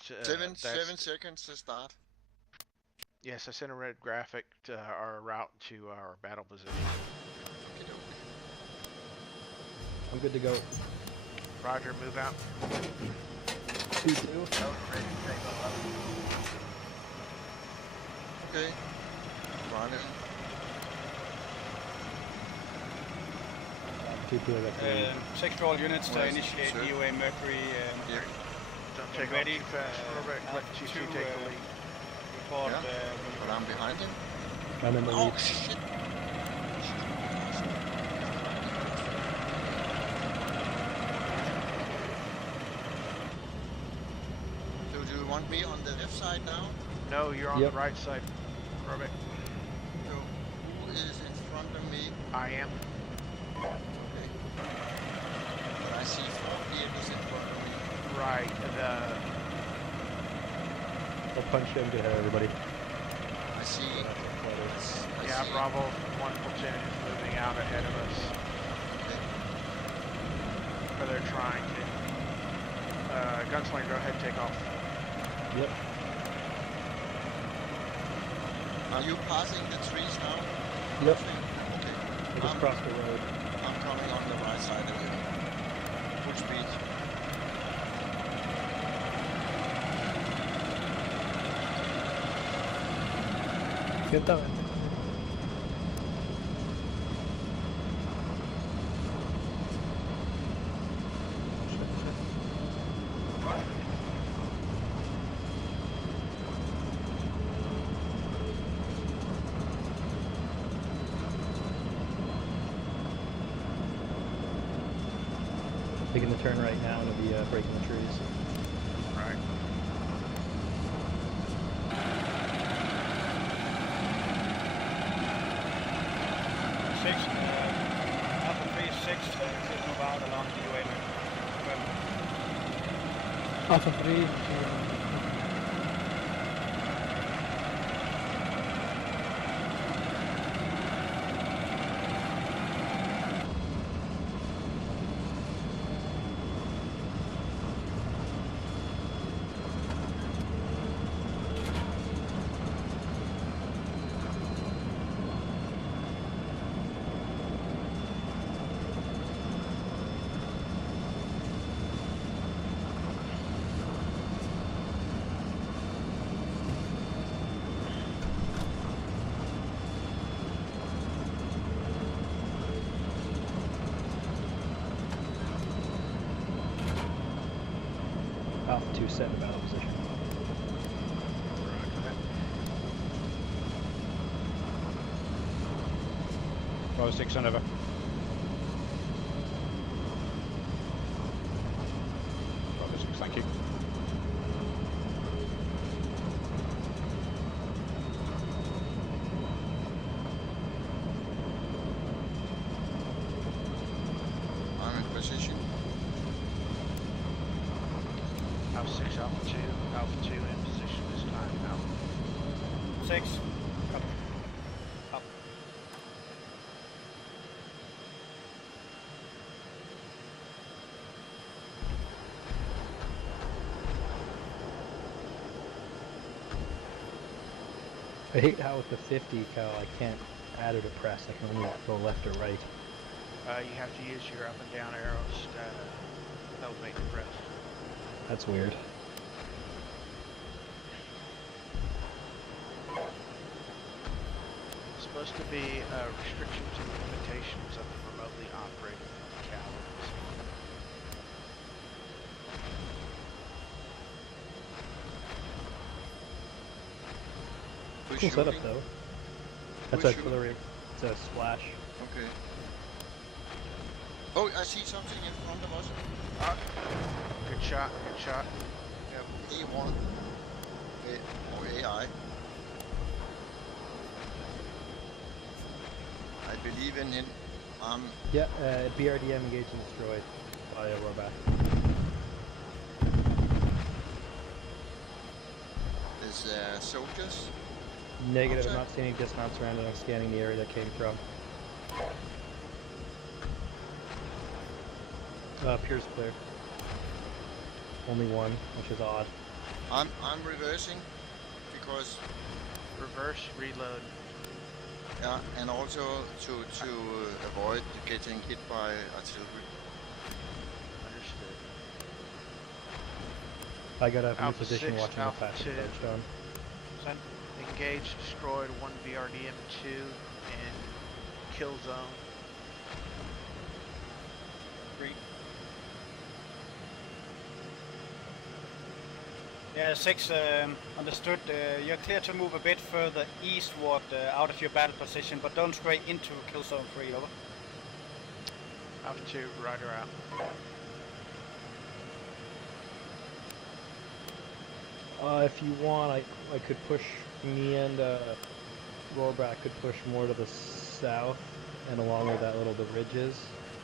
Seven seconds to start. Yes, I sent a red graphic to our route to our battle position. I'm good to go. Roger, move out. 2-2. Okay. Running. 2-2. 6 to all units to West, initiate sir. EUA Mercury. Don't take ready. off too fast, Robert. Let T2 take the lead. Report. Yeah. But I'm behind him. I'm in the Oh lead. shit! So do you want me on the left side now? No, you're on Yep. the right side, Robert. So who is in front of me? I am. Okay. But I see 4 vehicles in front of me. Right. I'll punch him. Good ahead, everybody. I see. I Yeah, see. Bravo 1 platoon is moving out ahead of us. Okay. Or they're trying to. Gunslinger, go ahead, take off. Yep. Are you passing the trees now? Yep. Okay. I just crossed the road. I'm coming on the right side of it. Full speed. Get done. Taking the turn right now, and it'll be breaking the trees. Right. Alpha 3-6, please move out along the EUA Mercury. Alpha 3. Alpha 2 set in battle position. Bravo 6 on over. Bravo 6, thank you. I'm in position. Alpha 6, Alpha 2. Alpha 2 in position this time. Alpha. 6. Up. Up. I hate how with the 50 cal I can't add or depress. I can only go left or right. You have to use your up and down arrows to elevate the press. That's weird. It's supposed to be restrictions and limitations of the remotely operated calories. Who's Cool setup shooting? though. That's Who's shooting? artillery. It's a splash. Okay. Oh, I see something in front of us. Good shot, good shot. Yep. A1. Or AI. I believe in him. Yeah, BRDM engaged and destroyed by a rollback. There's soldiers. Negative, I'm Outside? not seeing any dismounts around and I'm scanning the area that came from. Pierce clear. only one, which is odd. I'm reversing because Reverse, reload. yeah, and also to avoid getting hit by artillery. Understood. I got a new Alpha position 6, watching the Alpha fast 2. touchdown. Send. Engaged, destroyed 1 BRDM2 in kill zone. 3. Yeah, 6, understood. You're clear to move a bit further eastward out of your battle position, but don't stray into kill zone 3, over. Alpha 2, rider out. If you want, I could push me and Rohrback could push more to the south and along where that the ridge is,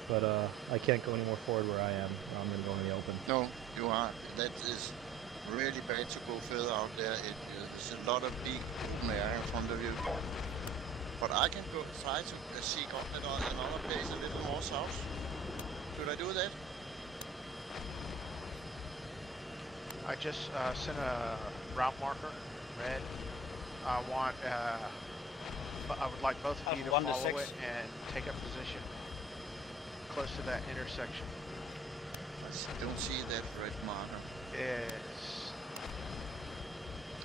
but I can't go any more forward where I am. I'm gonna go in the open. No, you are. That is really bad to go further out there. There's a lot of big open area in front of you. But I can go try to seek up at another place a little more south. Should I do that? I just sent a route marker, red. I would like both of you to Alpha 1 to follow 6. it and take up position close to that intersection. Don't see that red marker. Yes.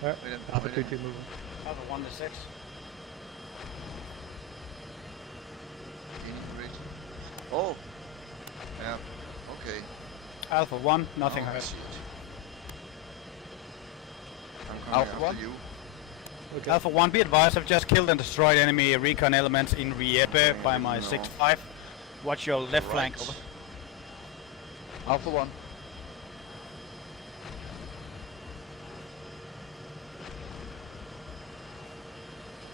Alright, Wait a- Alpha wait 2 a- 2 moving. Alpha 1 to 6. Any red? Oh! Yeah, okay. Alpha 1, nothing Now I heard. see it. I'm coming Alpha after 1? you. Okay. Alpha 1, be advised, I've just killed and destroyed enemy recon elements in Riepe by my No. 6-5. Watch your left flank, Right. over. Alpha 1.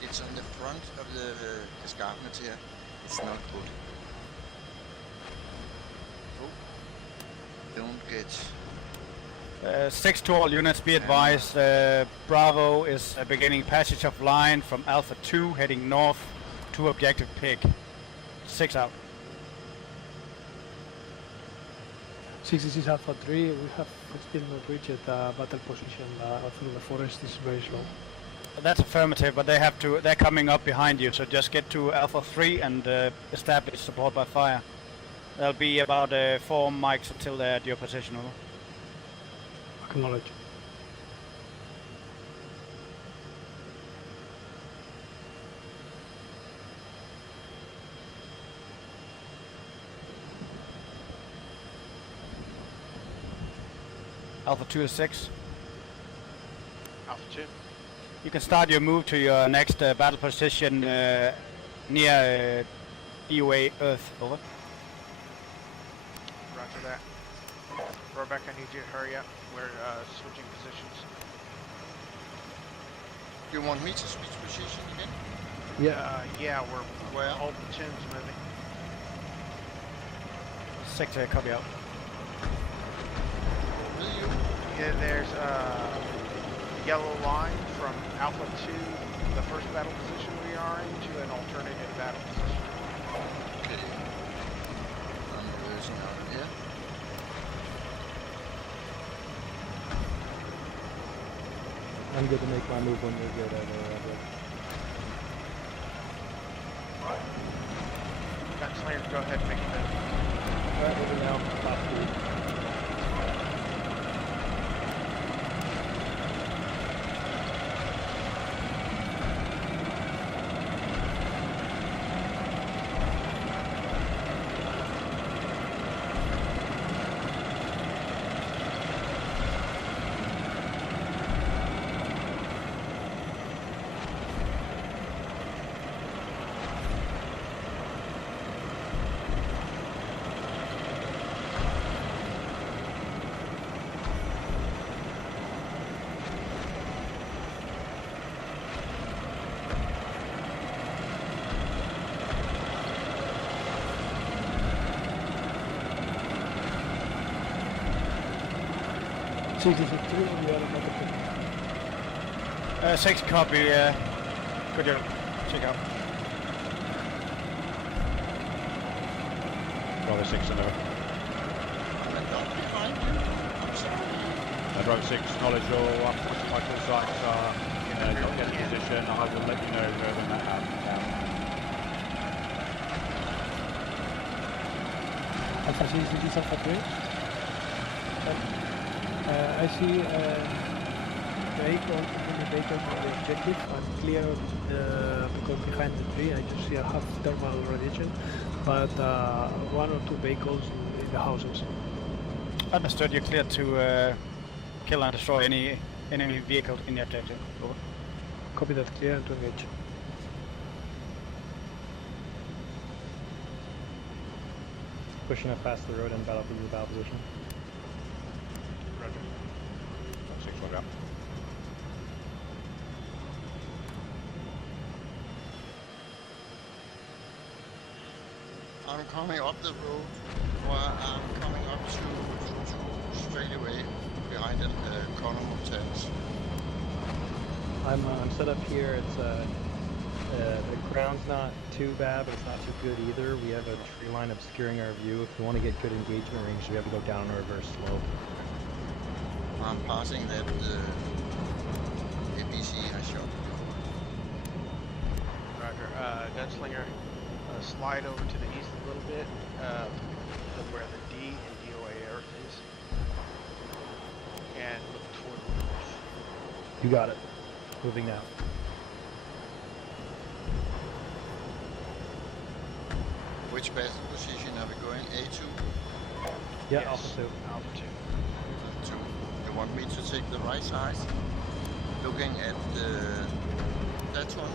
It's on the front of the escarpment here. It's not good. Oh. Don't get... 6 to all units, be advised, Bravo is beginning passage of line from Alpha 2 heading north to objective Pig. 6 out. 66 Alpha 3, we have still not reached battle position through the forest is very slow. That's affirmative, but they're coming up behind you, so just get to Alpha 3 and establish support by fire. There'll be about 4 mics until they're at your position, over. Acknowledge. Alpha 2 to 6. Alpha 2. You can start your move to your next battle position near EUA Earth, over. Roger that. Rohrback, I need you to hurry up. We're switching positions. You want me to switch position again? Yeah, we're Where? whole platoon's moving. 6 copy out. Will you? Yeah, there's a yellow line from Alpha 2, the first battle position we are in, to an alternative battle position. Okay. I'm reversing out of here. I'm good to make my move when you're good, Ever. Gunslinger, go ahead and make a move. Alright, moving now. Top 3. We are about to 6 copy, good job. Check out. Bravo 6 and over. I'm not behind you. I'm sorry. Bravo 6, knowledge all. I'm pushing my call signs in a get position. I will let you know when that happens. Alpha 6, this is Alpha 3. I see vehicle, enemy vehicle on the objective. I'm clear because behind the tree I just see a half thermal radiation, but one or two vehicles in the houses. Understood. You're clear to kill and destroy any enemy vehicle in the objective. Over. Copy that, clear and to engage. Pushing up past the road and battle position. Roger. 6 log up. I'm coming up the road, or I'm coming up to straight away behind the column of tents. I'm set up here. It's the ground's not too bad, but it's not too good either. We have a tree line obscuring our view. If we want to get good engagement range, we have to go down a reverse slope. I'm passing that APC I shot. Roger. Gunslinger, slide over to the east a little bit, where the D and DOA Earth is, and look toward the north. You got it. Moving now. Which base position are we going? A2? Yeah, Yes, Alpha 2. Alpha 2. 2. You want me to take the right side? Looking at that one?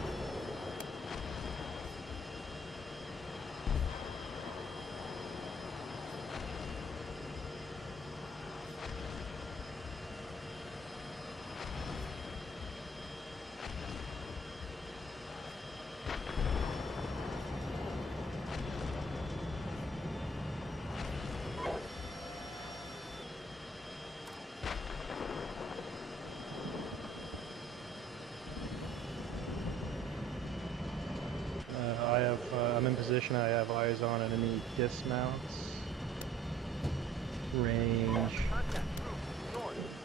I'm in position. I have eyes on enemy dismounts. Range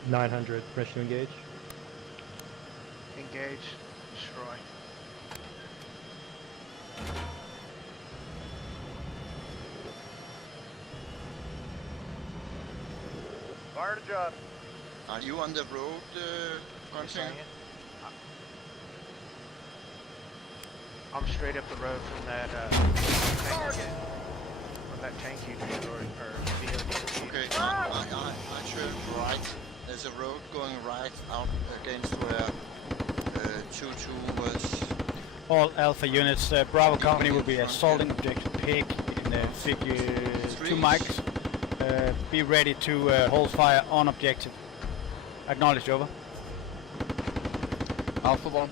900. Permission to engage. Engage, destroy. Fire to job. Are you on the road, Gunslinger? I'm straight up the road from that tank you destroyed, or VOD. Okay, I turned right. There's a road going right out against where 2-2 was. All Alpha units, Bravo Company will be assaulting objective Pig in figure 2 mics. Be ready to hold fire on objective. Acknowledge, over. Alpha 1.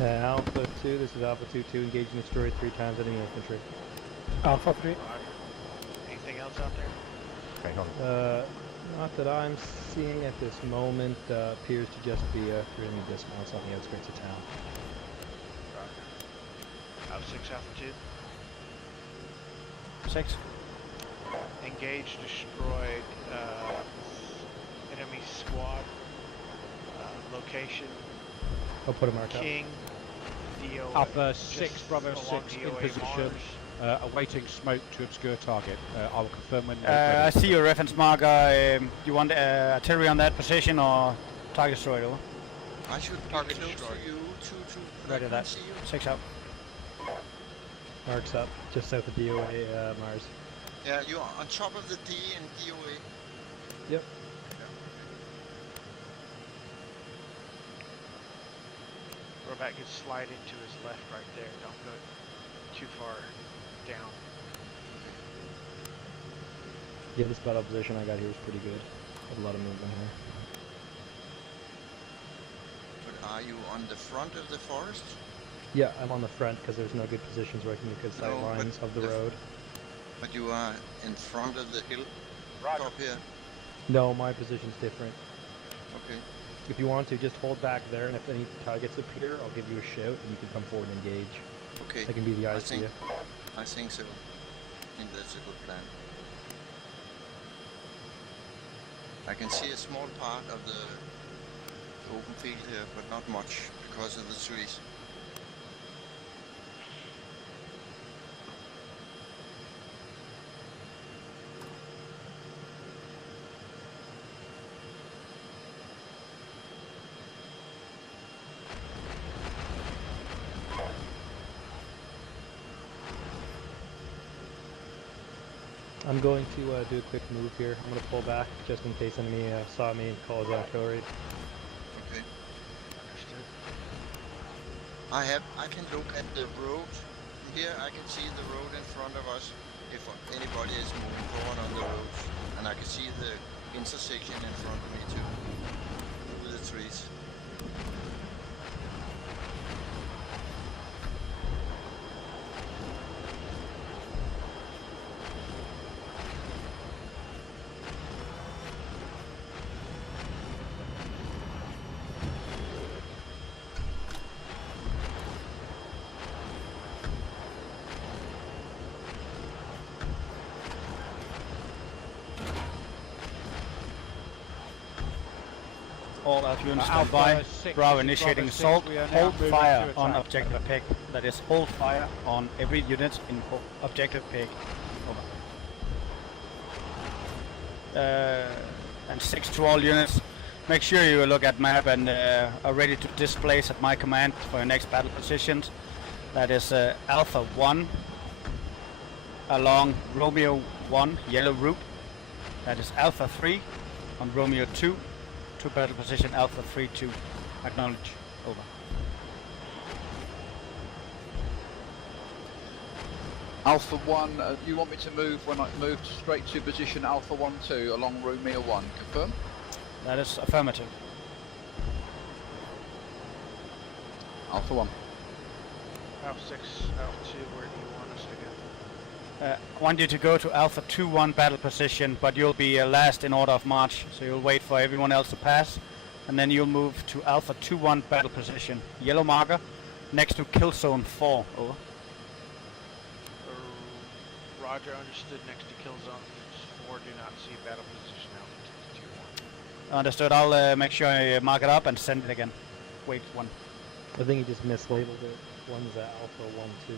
Alpha 2, this is Alpha 2-2, engage and destroy 3 times enemy infantry. Alpha 3. Anything else out there? Okay, hold on. Not that I'm seeing at this moment, appears to just be enemy dismounts on the outskirts of town. Alpha 6, Alpha 2. 6. Engage, destroyed, enemy squad, location, I'll put a mark up. King, DO. Alpha 6, just Bravo along 6 in DOA position, Mars. awaiting smoke to obscure target. I will confirm when I see your reference marker. You want artillery on that position or target destroyed, over? I should be Target close destroyed. to you, 2-2, but Roger I that. can't see you. 6 out. Marks up, just south of DOA Mars. Yeah, you're on top of the D and DOA. Yep. Roback could slide into his left right there. Don't go too far down. Yeah, this battle position I got here is pretty good. Have a lot of movement here. But are you on the front of the forest? Yeah, I'm on the front because there's no good positions where I can get good sight No, but lines of the the- road. But you are in front of the hill Roger. top here. No, my position's different. Okay. If you want to, just hold back there, and if any targets appear, I'll give you a shout, and you can come forward and engage. Okay. I can be the I eyes to think you. I think so. I think that's a good plan. I can see a small part of the open field here, but not much because of the trees. I'm going to do a quick move here. I'm going to pull back just in case enemy saw me and calls artillery. Okay. Understood. I can look at the road. From here I can see the road in front of us if anybody is moving forward on the road. And I can see the intersection in front of me too. With the trees. All Alpha units stand Alpha by. 6, Bravo this is initiating Bravo 6, assault. we are now Hold moving fire to on attack. objective pick. That is, hold fire on every unit in objective pick. Over. And 6 to all units. Make sure you look at map and are ready to displace at my command for your next battle positions. That is Alpha 1 along Romeo 1 yellow route. That is Alpha 3 on Romeo 2 to battle position Alpha 3-2. Acknowledge. Over. Alpha 1, you want me to move when I move straight to position Alpha 1-2 along Romeo 1, confirm? That is affirmative. Alpha 1. Alpha 6, Alpha 2, where do you want us to go? I want you to go to Alpha 2-1 battle position, but you'll be last in order of march, so you'll wait for everyone else to pass, and then you'll move to Alpha 2-1 battle position, yellow marker, next to kill zone 4. Over. Roger, understood. Next to kill zone 4, do not see battle position Alpha 2-1. Understood. I'll make sure I mark it up and send it again. Wait 1. I think he just mislabeled it. One's at Alpha 1-2.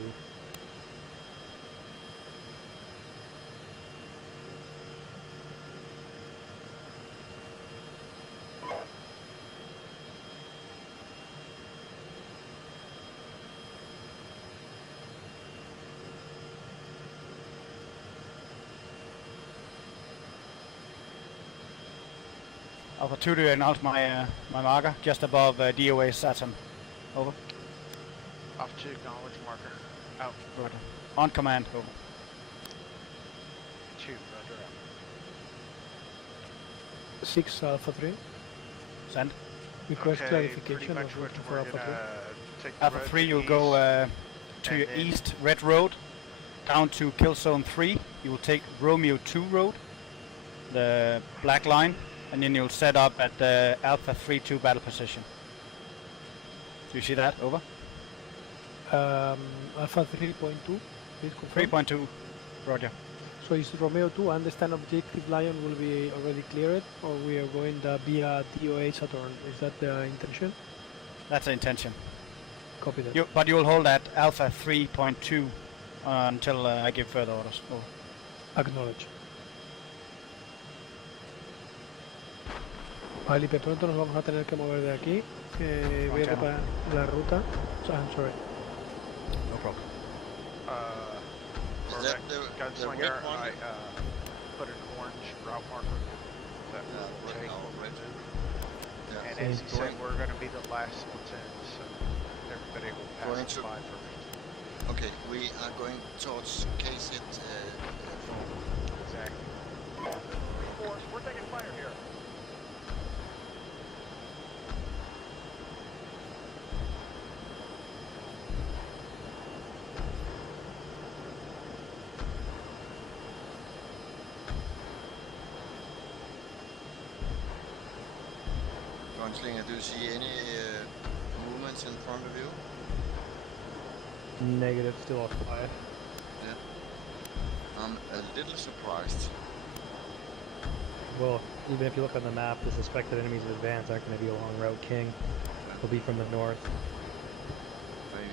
Alpha 2 to announce my my marker just above DOA Saturn. Over. Off to acknowledge marker. Out. Roger. On command. Over. 2, roger out. 6 Alpha 3. Send. Request Okay, clarification pretty much of route what for we're Alpha 3. gonna take the Alpha road 3, to you'll east, go to and your then- east red road down to kill zone 3. You will take Romeo 2 road, the black line, and then you'll set up at the Alpha 3-2 battle position. Do you see that? Over. Alpha 3.2, please confirm. 3.2. Roger. So is Romeo 2, understand objective Lion will be already cleared, or we are going via DOA Saturn? Is that the intention? That's the intention. Copy that. But you will hold at Alpha 3.2 until I give further orders. Over. Acknowledge. Vale, y de pronto nos vamos a tener que mover de aquí. Voy a preparar la ruta. I'm sorry. No problem. Is that the Gunslinger, red one? I put an orange route marker that Yeah, will red take now, what we're red. doing. Yeah. And as he said, Going- we're going to be the last platoon, so everybody will Going pass to- by first. Okay, we are going towards KZ 4. Exactly. Force, we're taking fire here. Gunslinger, do you see any movements in front of you? Negative, still off quiet. I'm a little surprised. Well, even if you look on the map, the suspected enemies of advance aren't going to be along Route King. They'll be from the north. Maybe.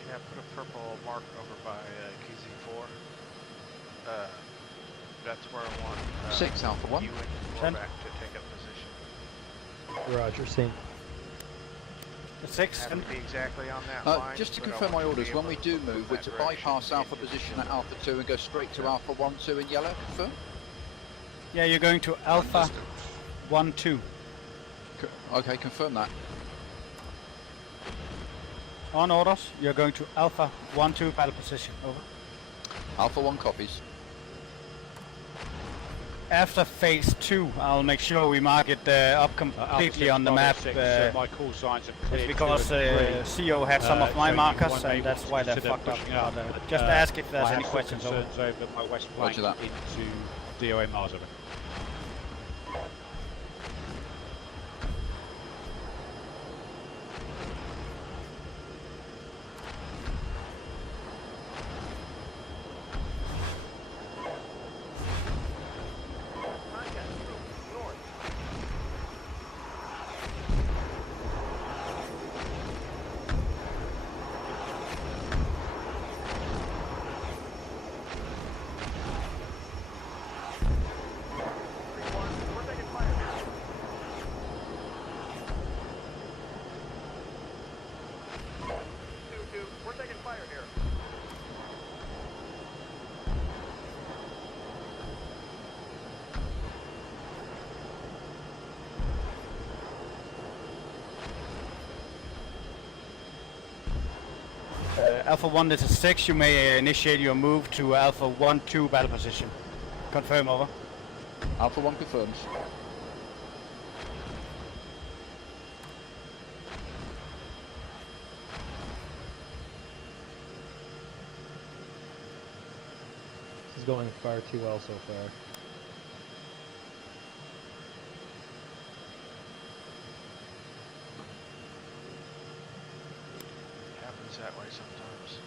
Can I put a purple mark over by KZ4? That's where I want 6 Alpha 1. you and Rohrback to take up position. Roger, same. The 6. Have to be exactly on that line. Just to but I confirm my want to orders, be when able we to do move move, we're that to direction bypass Alpha into position the at Alpha 2 and go straight to Alpha 1-2 in yellow, confirm? Yeah, you're going to Alpha Understood. 1-2. Okay, confirm that. On orders, you're going to Alpha 1-2 battle position. Over. Alpha 1 copies. After phase 2, I'll make sure we mark it up completely on the map. My call signs are clear. Because CO had some of my markers, and that's why they're fucked up. Just ask if there's any questions. Over. Concerns over my west flank Roger that. into DOM Mars. Over. Contact. North. We're taking fire here. 2-2, we're taking fire here. Alpha 1, this is 6. You may initiate your move to Alpha 1-2 battle position. Confirm, over. Alpha 1 confirms. This is going far too well so far. Happens that way sometimes.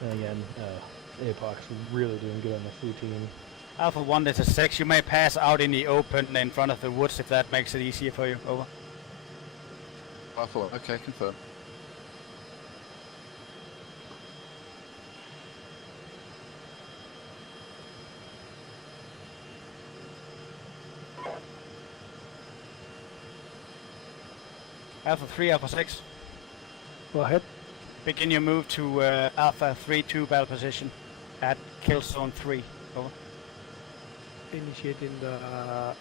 And again, Apox really doing good on the fleet team. Alpha 1, this is 6. You may pass out in the open in front of the woods if that makes it easier for you. Over. Alpha 1, okay, confirm. Alpha 3, Alpha 6. Go ahead. Begin your move to Alpha 3-2 battle position at kill zone 3. Over. Initiating the.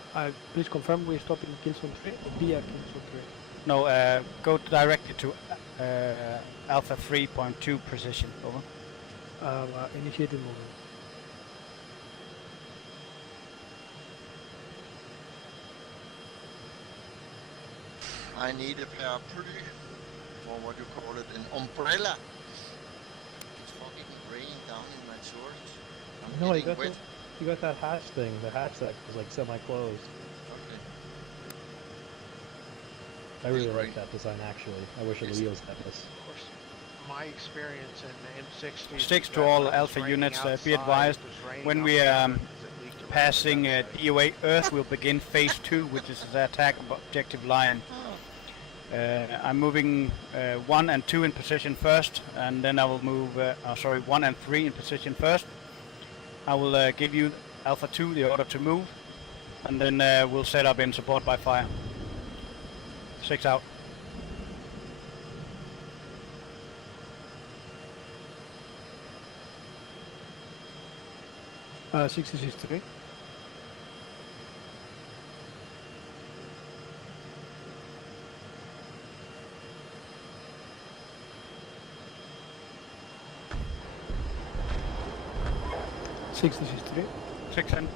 Please confirm we're stopping kill zone 3 or via kill zone 3. No, go directly to Alpha 3.2 position. Over. Initiating movement. I need a parapluie, or what you call it, an umbrella. It's fucking raining down in my shorts. I'm No, getting wet. you got that hatch thing. The hatch that was like semi-closed. Okay. I really It's like great. that design actually. I wish the Yes. wheels had this. Of course, my experience in the M60 Sticks to all Alpha units, be advised, when we passing DOA Earth, we'll begin phase 2, which is the attack objective line. I'm moving 1 and 2 in position first, and then I will move, 1 and 3 in position first. I will give you Alpha 2 the order to move, and then we'll set up in support by fire. 6 out. Uh, 66-3. Six in.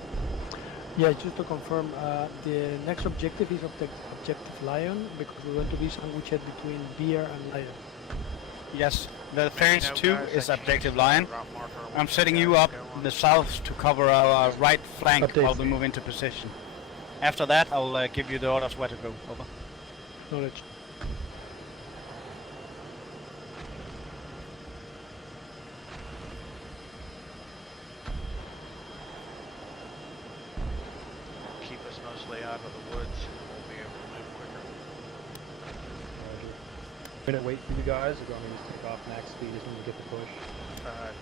Yeah, just to confirm, the next objective is objective Lion, because we're going to be sandwiched between Beer and Lion. Yes, the Let me phase know, 2 guys, is I objective changed Lion. the route marker on I'm which setting you you guys up go on. in the south to cover our right flank Updates. while we move into position. After that, I'll give you the orders where to go. Over. Knowledge. Keep us mostly out of the woods, and we'll be able to move quicker. I'm gonna wait for you guys. Or do you want me to take off max speed as soon as we get the push?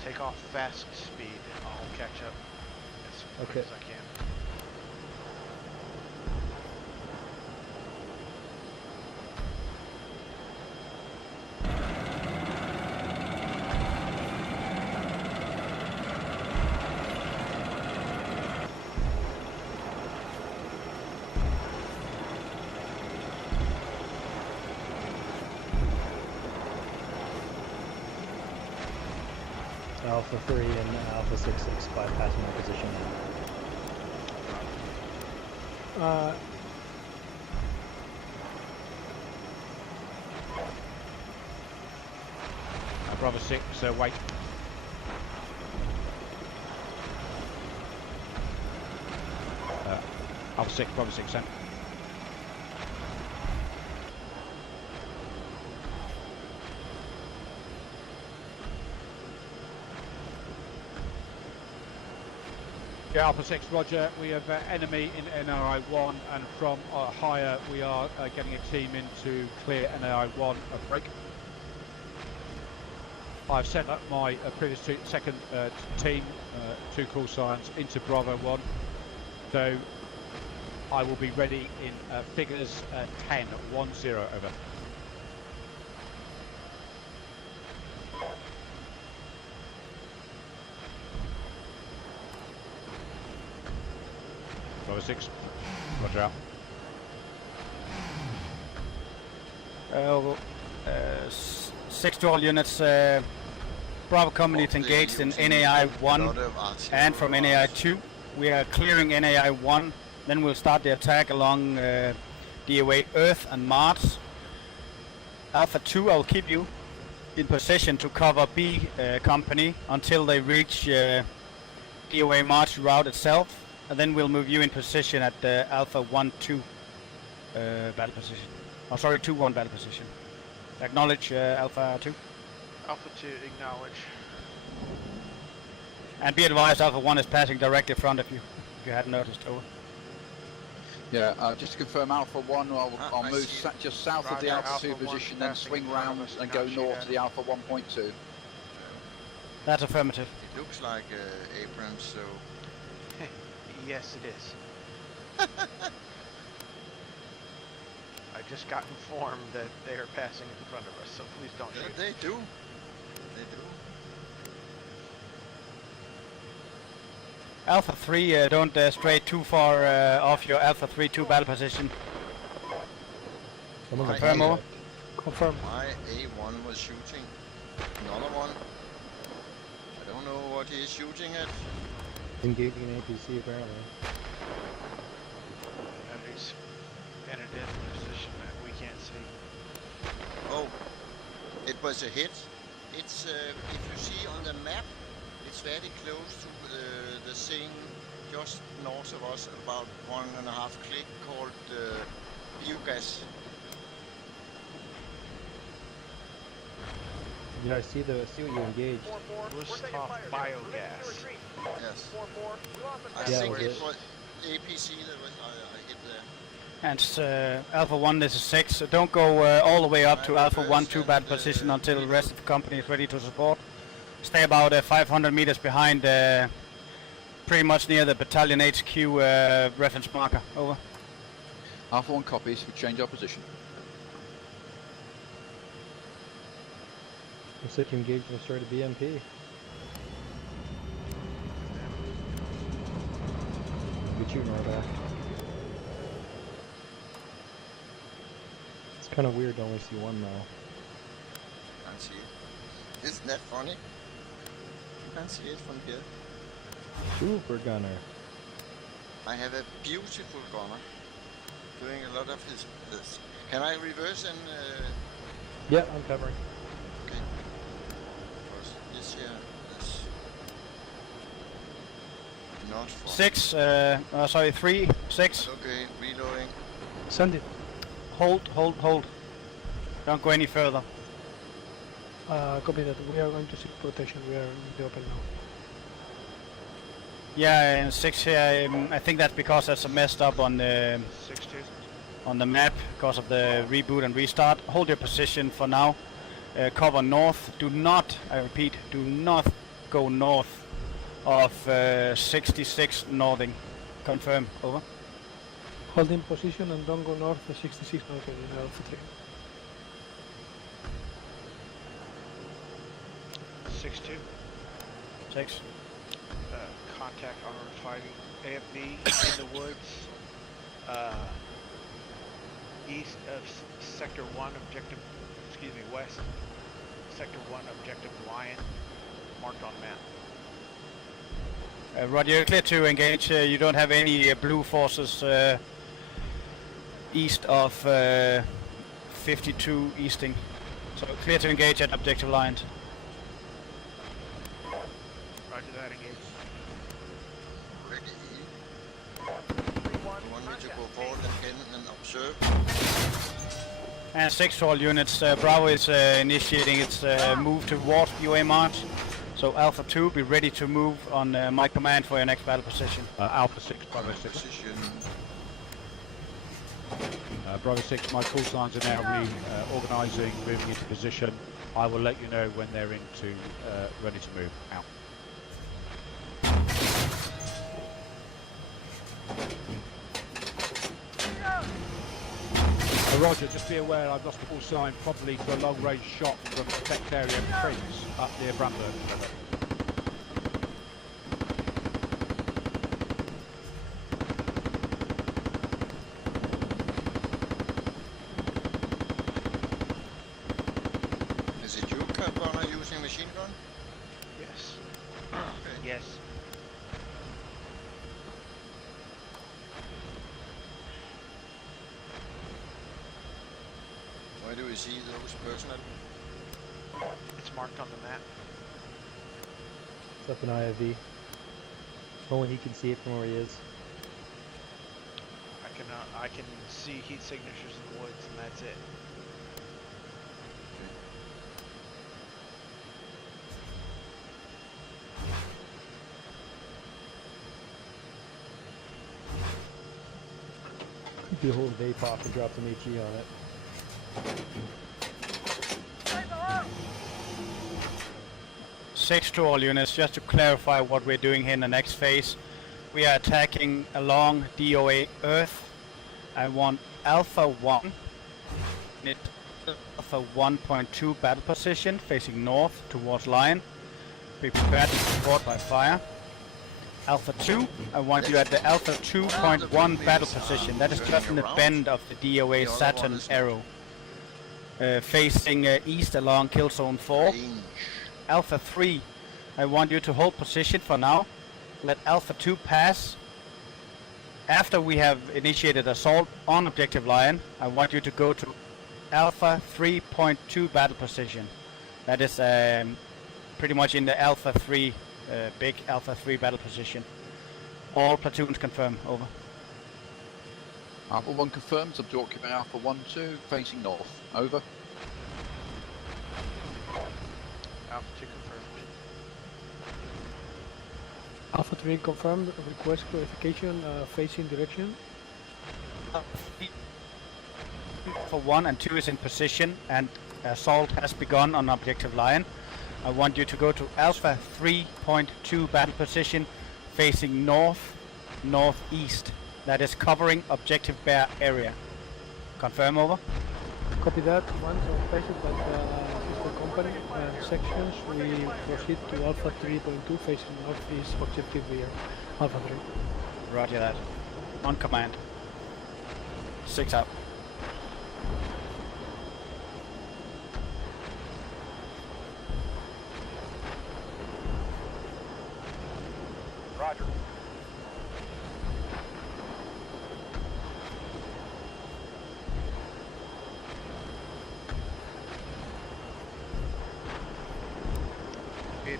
Take off fast speed. I'll catch up as quick Okay. as I can. Alpha 3 and Alpha 6 bypassing my position. Bravo 6, wait. Alpha 6, Bravo 6, sent. Yeah, Alpha 6, roger. We have enemy in NRI 1, and from higher we are getting a team in to clear NRI 1 of break. I've sent up my previous second team, 2 call signs, into Bravo 1. So I will be ready in figures 10, 1-0, over. Bravo 6, roger out. 6 to all units. Bravo company is engaged in NAI 1 and from NAI 2. We are clearing NAI 1, then we'll start the attack along DOA Earth and Mars. Alpha 2, I'll keep you in position to cover B company until they reach DOA Mars route itself, and then we'll move you in position at the Alpha 1-2 battle position. Oh, sorry, 2-1 battle position. Acknowledge Alpha 2. Alpha 2, acknowledge. And be advised, Alpha 1 is passing directly in front of you, if you hadn't noticed. Over. Yeah, just to confirm, Alpha 1, I'll I move see it. just south of Roger, the Alpha 2 Alpha 1 position, then passing swing in front of round us, and do go not shoot north at to the Alpha 1.2. That's affirmative. It looks like Abrams, so Yes, it is. I just got informed that they are passing in front of us, so please don't shoot. they do. They do. Alpha 3, don't stray too far off your Alpha 3-2 battle position. Someone Confirm over. Confirm. My A1 was shooting. Another one. I don't know what he is shooting at. Engaging an APC apparently. And he's in a dead position that we can't see. Oh, it was a hit. It's if you see on the map, it's very close to the thing just north of us, about 1.5 click, called biogas. Yeah, I see what you engaged. 4-4, we're taking Rooftop fire here. biogas. Retreat. Yes. 4-4, we lost the I Yeah, think was it it- was APC that was I hit there. And Alpha 1 is a 6, so don't go all the way up to I Alpha reverse 1-2 and, battle position until the reload. rest of the company is ready to support. Stay about 500 meters behind, pretty much near the battalion HQ reference marker. Over. Alpha 1 copies, we change our position. Looks like you engaged and started BMP. Good shooting right back. It's kind of weird to only see one now. Can't see it. Isn't that funny? You can't see it from here. Super gunner. I have a beautiful gunner doing a lot of this. Can I reverse and? Yeah, I'm covering. Okay. Because this here is not for. 6, sorry, 3, 6. Okay, reloading. Send it. Hold. Don't go any further. Copy that. We are going to seek protection. We are in the open now. Yeah, and 6 here, I think that's because that's messed up on the 6-2. on the map because of the reboot and restart. Hold your position for now. Cover north. Do not, I repeat, do not go north of 66 northing. Confirm. Over. Hold in position and don't go north of 66 northern in Alpha 3. 6-2. 6. Contact armored fighting AFB in the woods east of Sector 1 objective, west Sector 1 objective Lion, marked on map. Roger, you're clear to engage. You don't have any blue forces east of 52 easting. So clear to engage at objective lines. Roger that, engage. Ready. You want me to go forward and observe? And 6 to all units. Bravo is initiating its move towards UA March. So Alpha 2, be ready to move on my command for your next battle position. Alpha 6, Bravo 6. Position. Bravo 6, my call signs are now reorganising, moving into position. I will let you know when they're into ready to move out. Roger, just be aware I've lost a call sign probably to a long range shot from protect area Prince up near Bramberg. Is it you, Gunner, using machine gun? Yes. Okay. Yes. Where do we see those personnel? It's marked on the map. It's up in IFV. Only he can see it from where he is. I can see heat signatures in the woods, and that's it. You do hold vape off and drop some HE on it. Six to all units, just to clarify what we're doing here in the next phase. We are attacking along DOA Earth. I want Alpha 1, Alpha 1.2 battle position facing north towards Lion. Be prepared to support by fire. Alpha 2, I want you at the Alpha 2.1 battle position. That is just in the bend of the DOA Saturn arrow. Facing east along kill zone 4. Alpha 3, I want you to hold position for now. Let Alpha 2 pass. After we have initiated assault on objective Lion, I want you to go to Alpha 3.2 battle position. That is pretty much in the Alpha 3, big Alpha 3 battle position. All platoons confirm, over. Alpha 1 confirmed, subject to occupy Alpha 1-2, facing north, over. Alpha 2 confirmed. Alpha 3 confirmed. Request clarification. Facing direction. Alpha 1 and 2 is in position and assault has begun on objective Lion. I want you to go to Alpha 3.2 battle position facing north, northeast. That is covering objective Bear area. Confirm, over. Copy that. Once occupied by the sister company sections, we proceed to Alpha 3.2 facing northeast objective rear. Alpha 3. Roger that. On command. 6 out. Roger.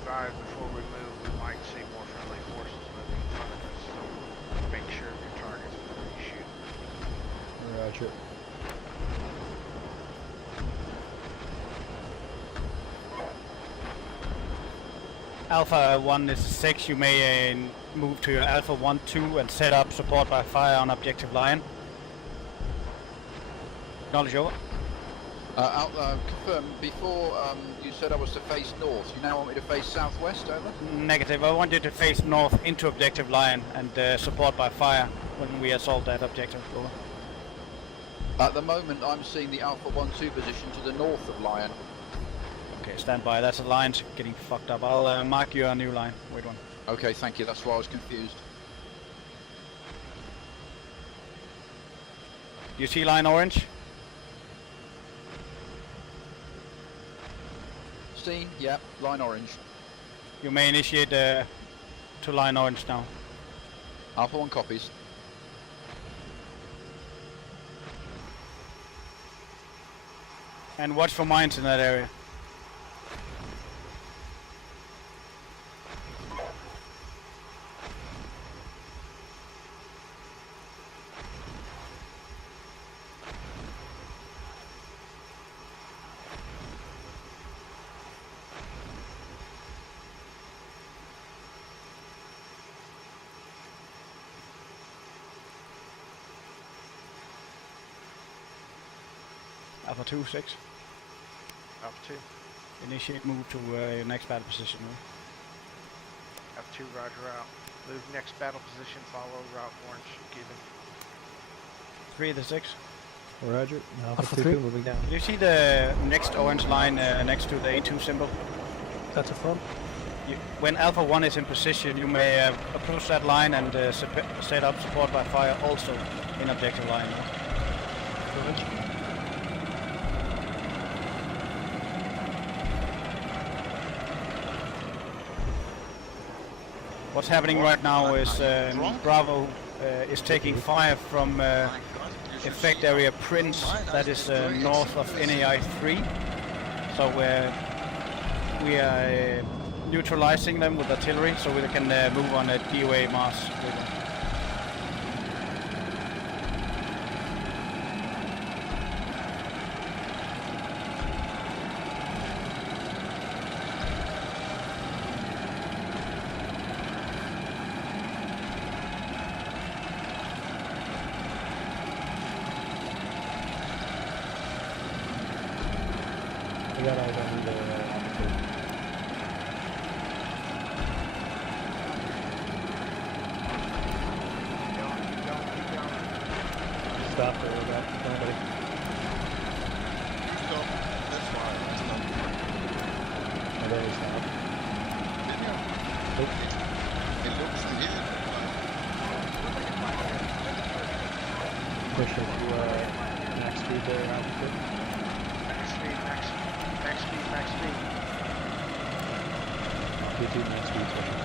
advise before we move, we might see more friendly forces moving in front of us, so make sure of your targets before you shoot. Roger. Alpha 1 is 6, you may move to your Alpha 1-2 and set up support by fire on objective Lion. Acknowledge over. Confirm, before you said I was to face north, you now want me to face southwest, over? Negative, I want you to face north into objective Lion and support by fire when we assault that objective. Over. At the moment I'm seeing the Alpha 1-2 position to the north of Lion. Okay, stand by, that's a line getting fucked up. I'll mark you a new line. Wait one. Okay, thank you, that's why I was confused. You see line orange? Seen? Yep, line orange. You may initiate to line orange now. Alpha 1 copies. And watch for mines in that area. Alpha 2, 6. Alpha 2. Initiate move to your next battle position. Alpha 2, roger out. Move next battle position, follow route orange, given. 3 to 6. Roger. Alpha 2 3. moving down. Do you see the next orange line next to the A2 symbol? That's a front. When Alpha 1 is in position, you may approach that line and set up support by fire also in objective line. Roger. What's happening right now is Bravo is taking fire from effect area Prince, that is north of NAI 3. So we are neutralizing them with artillery, so we can move on a DOA Mars with them. I got eyes on the opportunity. Keep going. Stop or we're back. Nobody. Stop. That's why I stopped. Oh, there we stop. Didn't you? Nope. It looks really Push it to max speed there, altitude. Max speed, max speed, max speed. Altitude, max speed, pushing.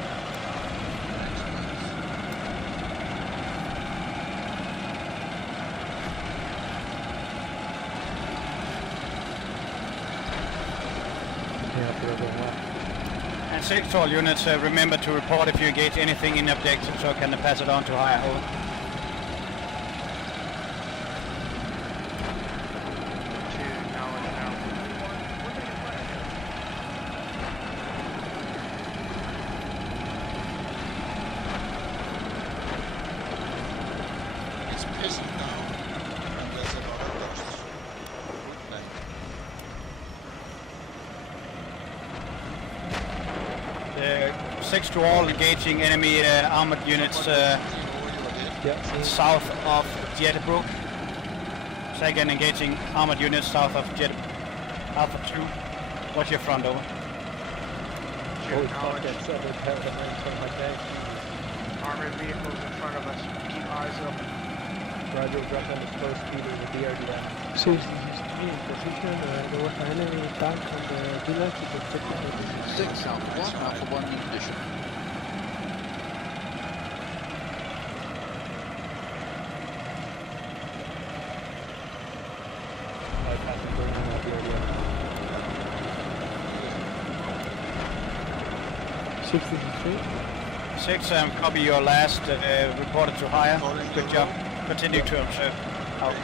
Continue up to everyone left. And 6 to all units, remember to report if you engage anything in the objective so I can pass it on to higher hold. It's pissing down, and there's a lot of dust. Good thing. 6 to all, engaging enemy armored units Over your head. Yep, see? south of Jetbrook. Second, engaging armored units south of Alpha 2. Watch your front over. Holy fuck, that's so much better than mine, my tank. Armored vehicles in front of us. Keep eyes open. Roger, drop down to slow speed with the DRDM. Since this is me in position, there was an enemy tank on the village to protect the position. 6 Alpha 1, Alpha 1 in position. I passed the burn on that DRDM. 653. 6, copy your last reported to higher. Calling Good to job. Continue to observe. Out.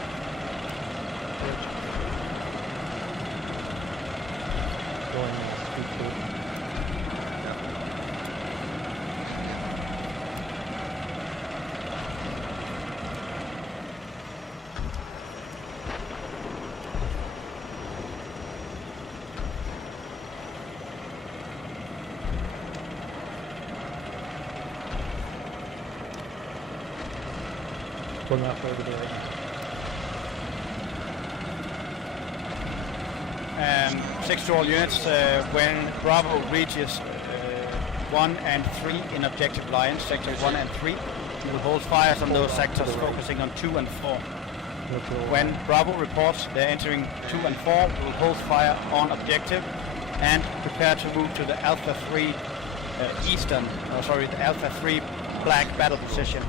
Going speed 2. Pulling off over the right. 6 to all units, when Bravo reaches 1 and 3 in objective lines, sectors 1 and 3, we will hold fires on those sectors, focusing on 2 and 4. When Bravo reports they're entering 2 and 4, we will hold fire on objective and prepare to move to the Alpha 3 the Alpha 3 black battle position.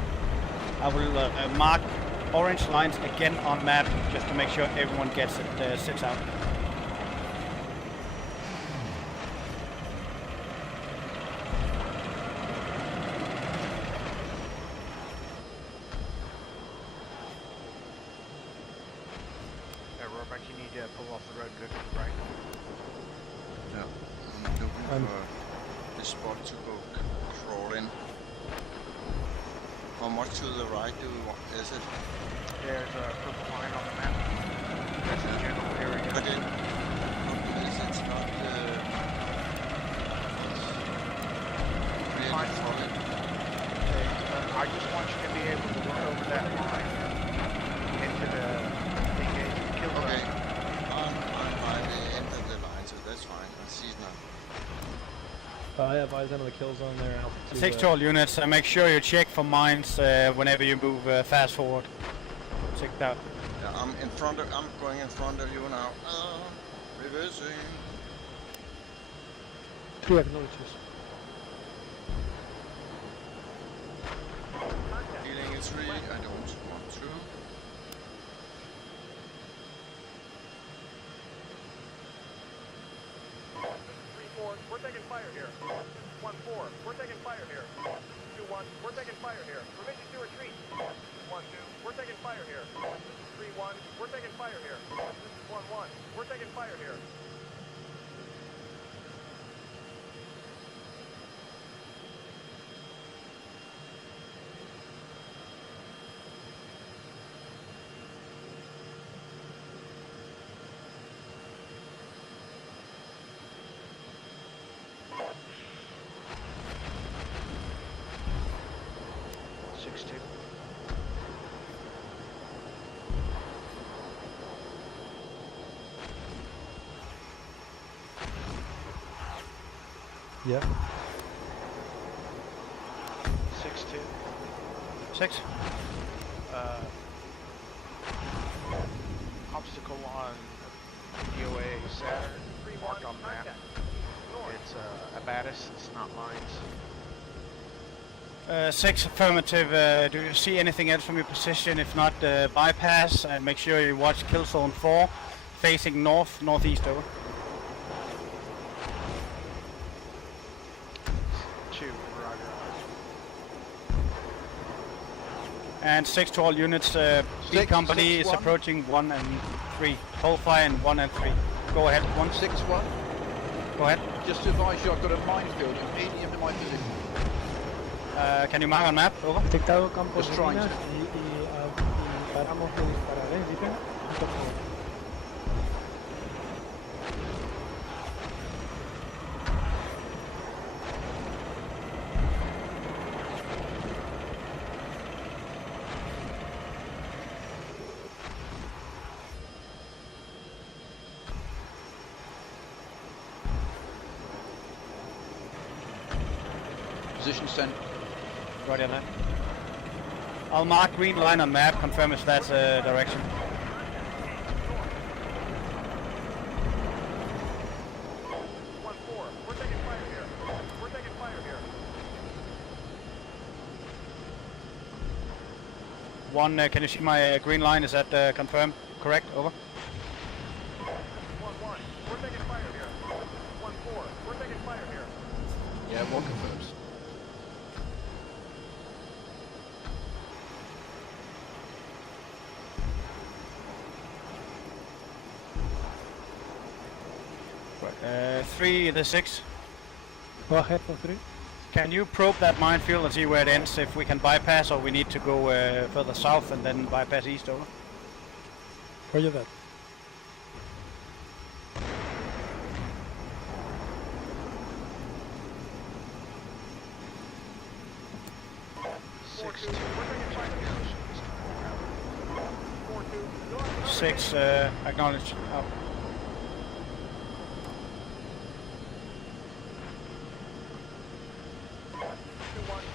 I will mark orange lines again on map just to make sure everyone gets it, sits out. Roebuck, you need to pull off the road good to the right. Yeah, I'm looking for the spot to go crawl in. How much to the right do we want? Is it? There's a purple line on the map. That's the general area. Okay. It's not really Fine. solid. Okay, I just want you to be able to run over that line into the engaged kill zone. Okay. I'm by the end of the line, so that's fine. I see it now. I have eyes on the kill zone there. Alpha 2, 6 to all units, make sure you check for mines whenever you move fast forward. Check that. Yeah, I'm going in front of you now. Reversing. 3 acknowledges. Feeling it's 3. I don't want to. We're taking fire here. 1-4, we're taking fire here. 2-1, we're taking fire here. Permission to retreat. 1-2, we're taking fire here. 3-1, we're taking fire here. 1-1, we're taking fire here. Yep. 6-2. 6. Obstacle on DOA Saturn, marked on the map. It's Abatis, it's not mines. 6 affirmative. Do you see anything else from your position? If not, bypass and make sure you watch kill zone 4, facing northeast over. 2, roger. And 6 to all units. B company is 6-1. approaching 1 and 3. Hold fire in 1 and 3. Go ahead. 161. Go ahead. Just to advise you, I've got a minefield medium in my position. Can you mark on map? Over. Detectado campos Just de trying minas to. y paramos de disparar, ¿eh? ¿Dicen? Por favor. Position sent. Right on that. I'll mark green line on map. Confirm if that's direction. We're taking fire here. We're taking fire here. 1. Can you see my green line? Is that confirmed? Correct. Over. 1-1, we're taking fire here. 1-4, we're taking fire here. Yeah, 1 confirms. Right, 3 the 6. Go ahead for 3. Can you probe that minefield and see where it ends, if we can bypass or we need to go further south and then bypass east over? Roger that. Six, acknowledged. Out.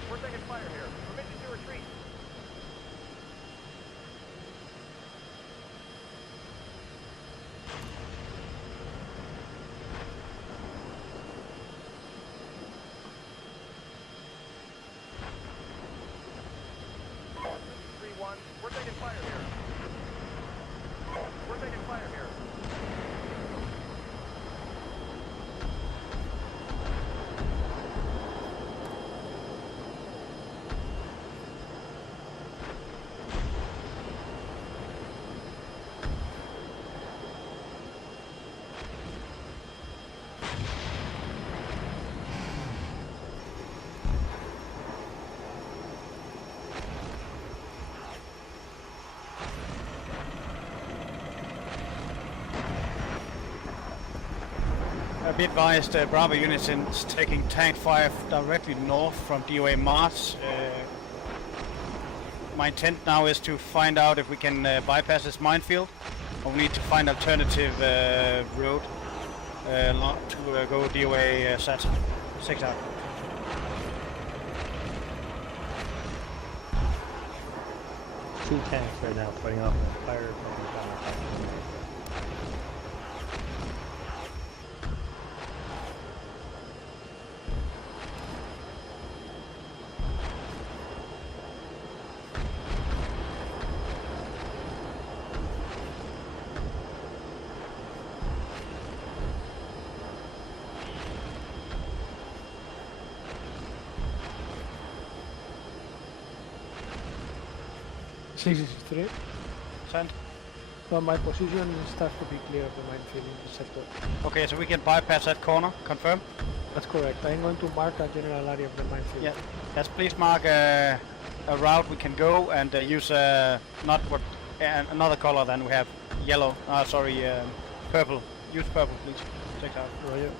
We're taking fire here. Permission to retreat. We're taking fire here. We're taking fire here. Be advised, Bravo units is taking tank fire directly north from DOA Mars. My intent now is to find out if we can bypass this minefield, or we need to find alternative road to go DOA set. 6 out. Two tanks right now fighting off a fire from the counter. Three. Send. Well, my position starts to be clear of the minefield in the sector. Okay, so we can bypass that corner. Confirm. That's correct. I'm going to mark a general area of the minefield. Yeah. Yes, please mark a route we can go and use not what another color than we have. Yellow. Sorry, purple. Use purple, please. Check out. Roger.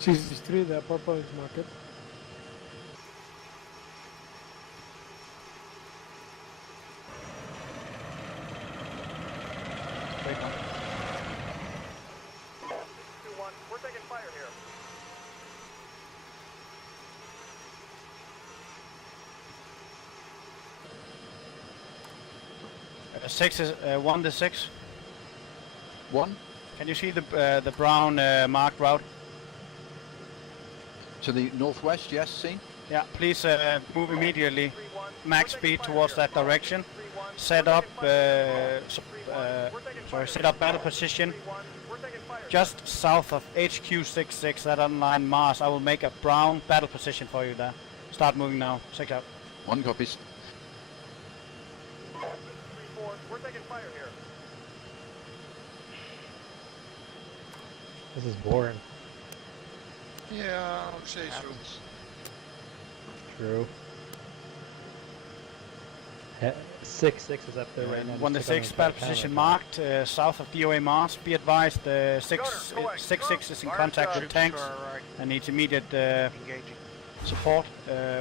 Three, the purple is marked. Wait one. 2-1. We're taking fire here. 6 is 1 to 6. 1 Can you see the brown marked route? to the northwest, yes, seen. Yeah, please move immediately, 3-1. max speed towards that direction. Set up, set up battle position We're taking fire. just south of HQ66, that online Mars. I will make a brown battle position for you there. Start moving now. 6 out. 1 copies. 3-4. We're taking fire here. This is boring. Yeah, I would say so. True. 6-6 is up there right now. One to just took on 6 an battle attack position counter marked south of DOA Mars. Be advised, 6-6 is in contact with tanks and needs immediate Engaging. support.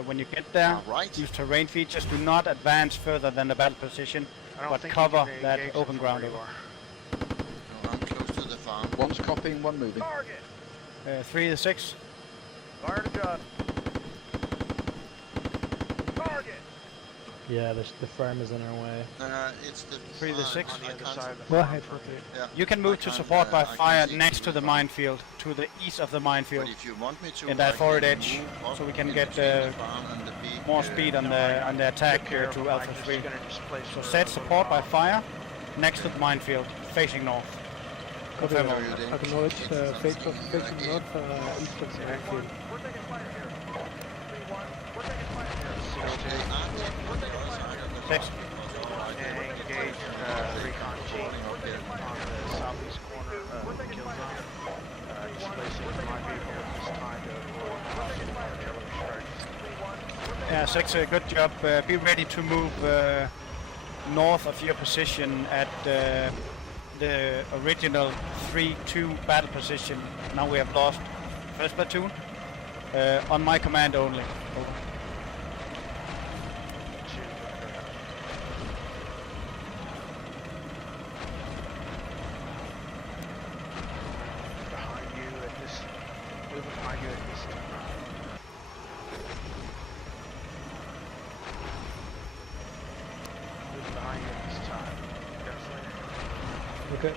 When you get there, Right. use terrain features. Do not advance further than the battle position, I don't but think cover you can that engage open them ground. from where No, I'm close to the farm. One's copying, one moving. Target. 3 to 6. Fire to gun. Target. Yeah, the farm is in our way. It's the 3 to farm. 6. on the I other can't- side of the Go farm ahead, from okay. here. Yeah. You can I move to can't, support by I can't fire see next to the farm. minefield, to the east of the minefield. But if you want me to, in that I forward can edge, move up so we can in get, between the farm and the big, more speed on the attack Took care of to them, Alpha I'm just 3. gonna displace So her set a support by little fire next to the minefield, facing north. Copy. Confirm So over. you didn't Acknowledge hit facing something again. north, east of the airfield. We're taking fire here. 3-1. We're taking fire here. Okay, I'm taking the other side of the Six. farm because otherwise And they will engage be recon G falling up there. on the southeast corner of the kill zone. Displacing my vehicle at this time to avoid possible artillery strikes. Yeah, 6, good job. Be ready to move north of your position at the original 3-2 battle position. Now we have lost first platoon. On my command only. Over. Behind you at this, moving behind you at this time. Moving behind you at this time. Gunslinger, Okay.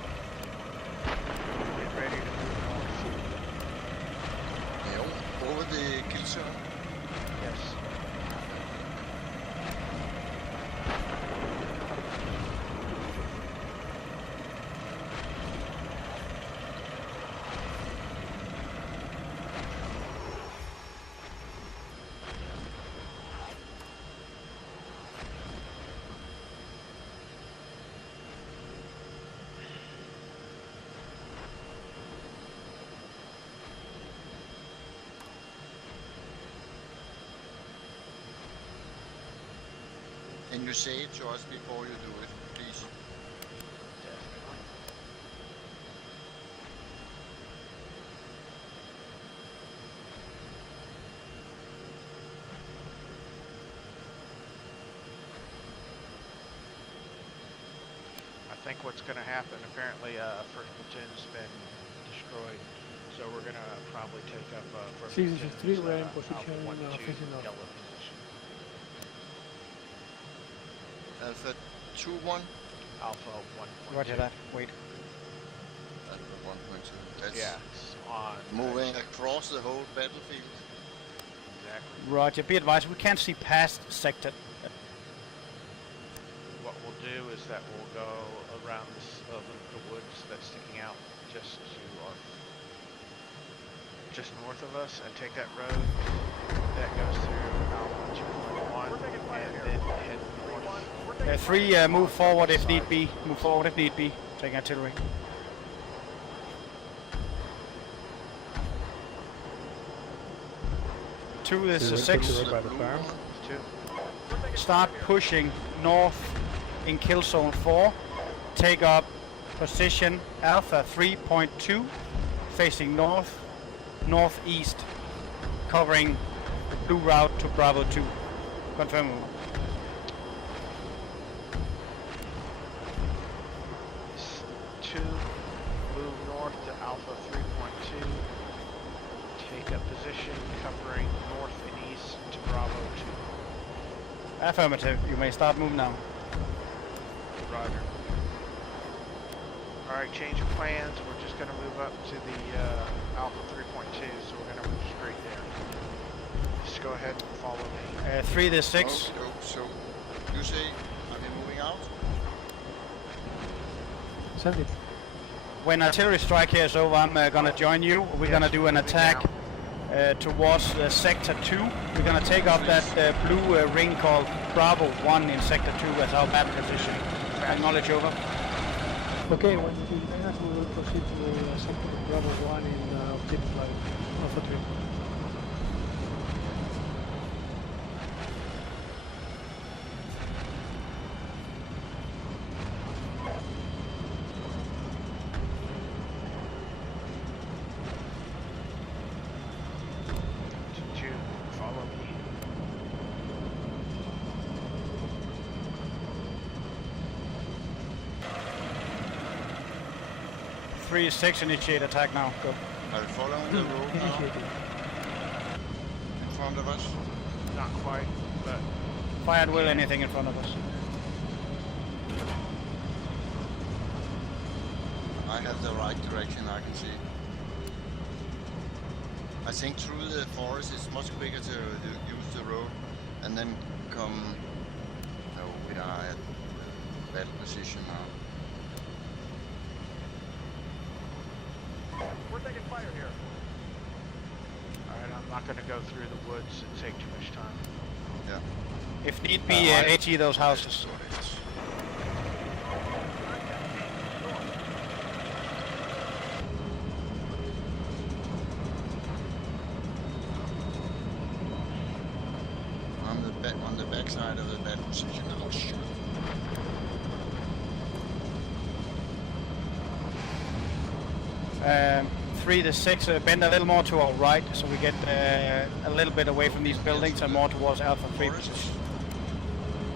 get ready to move north. Yeah, over the kill zone. Yes. Can you say it to us before you do it, please? Definitely. I think what's going to happen, apparently first platoon's been destroyed, so we're going to probably take up first Six, platoon's 3, we're in Alpha position, 1, 2 facing north. yellow position. Alpha 2-1. Alpha 1.2. Roger that. Wait. Alpha 1.2. That's Yeah, it's on. moving across the whole battlefield. Exactly. Roger. Be advised, we can't see past sector. What we'll do is that we'll go around the woods that's sticking out just to our, just north of us, and take that road that goes through Alpha 2.1 and then head north. 3, move forward if need be. Move forward if need be. Taking artillery. Two is So a we 6. put you by the farm. Two. Start pushing north in kill zone 4. Take up position Alpha 3.2, facing north, northeast, covering the blue route to Bravo 2. Confirm. Over. Two, move north to Alpha 3.2. Take up position covering north and east to Bravo 2. Affirmative. You may start moving now. Roger. Alright, change of plans. We're just going to move up to the Alpha 3.2, so we're going to move straight there. Just go ahead and follow me. 3 to 6. Oh, so you say, are we moving out? Send it. When artillery strike here is over, I'm gonna join you. We're gonna do an attack towards sector 2. We're gonna take up that blue ring called Bravo 1 in sector 2 as our battle position. Acknowledge over. Okay, when it is enough, we will proceed to sector Bravo 1 in objective flight, Alpha 3. 3-6 initiate attack now. Go. Are we following the road now? Initiating. In front of us? Not quite, but Fire at will anything in front of us. I have the right direction, I can see. I think through the forest it's much quicker to use the road and then come... No, we are at a bad position now. We're taking fire here. alright, I'm not gonna go through the woods and take too much time. Yeah. If need be, AT those houses. On the back side of the bad position. Oh shit. Um, 3-6, bend a little more to our right, so we get a little bit away from these buildings and more towards Alpha 3 position.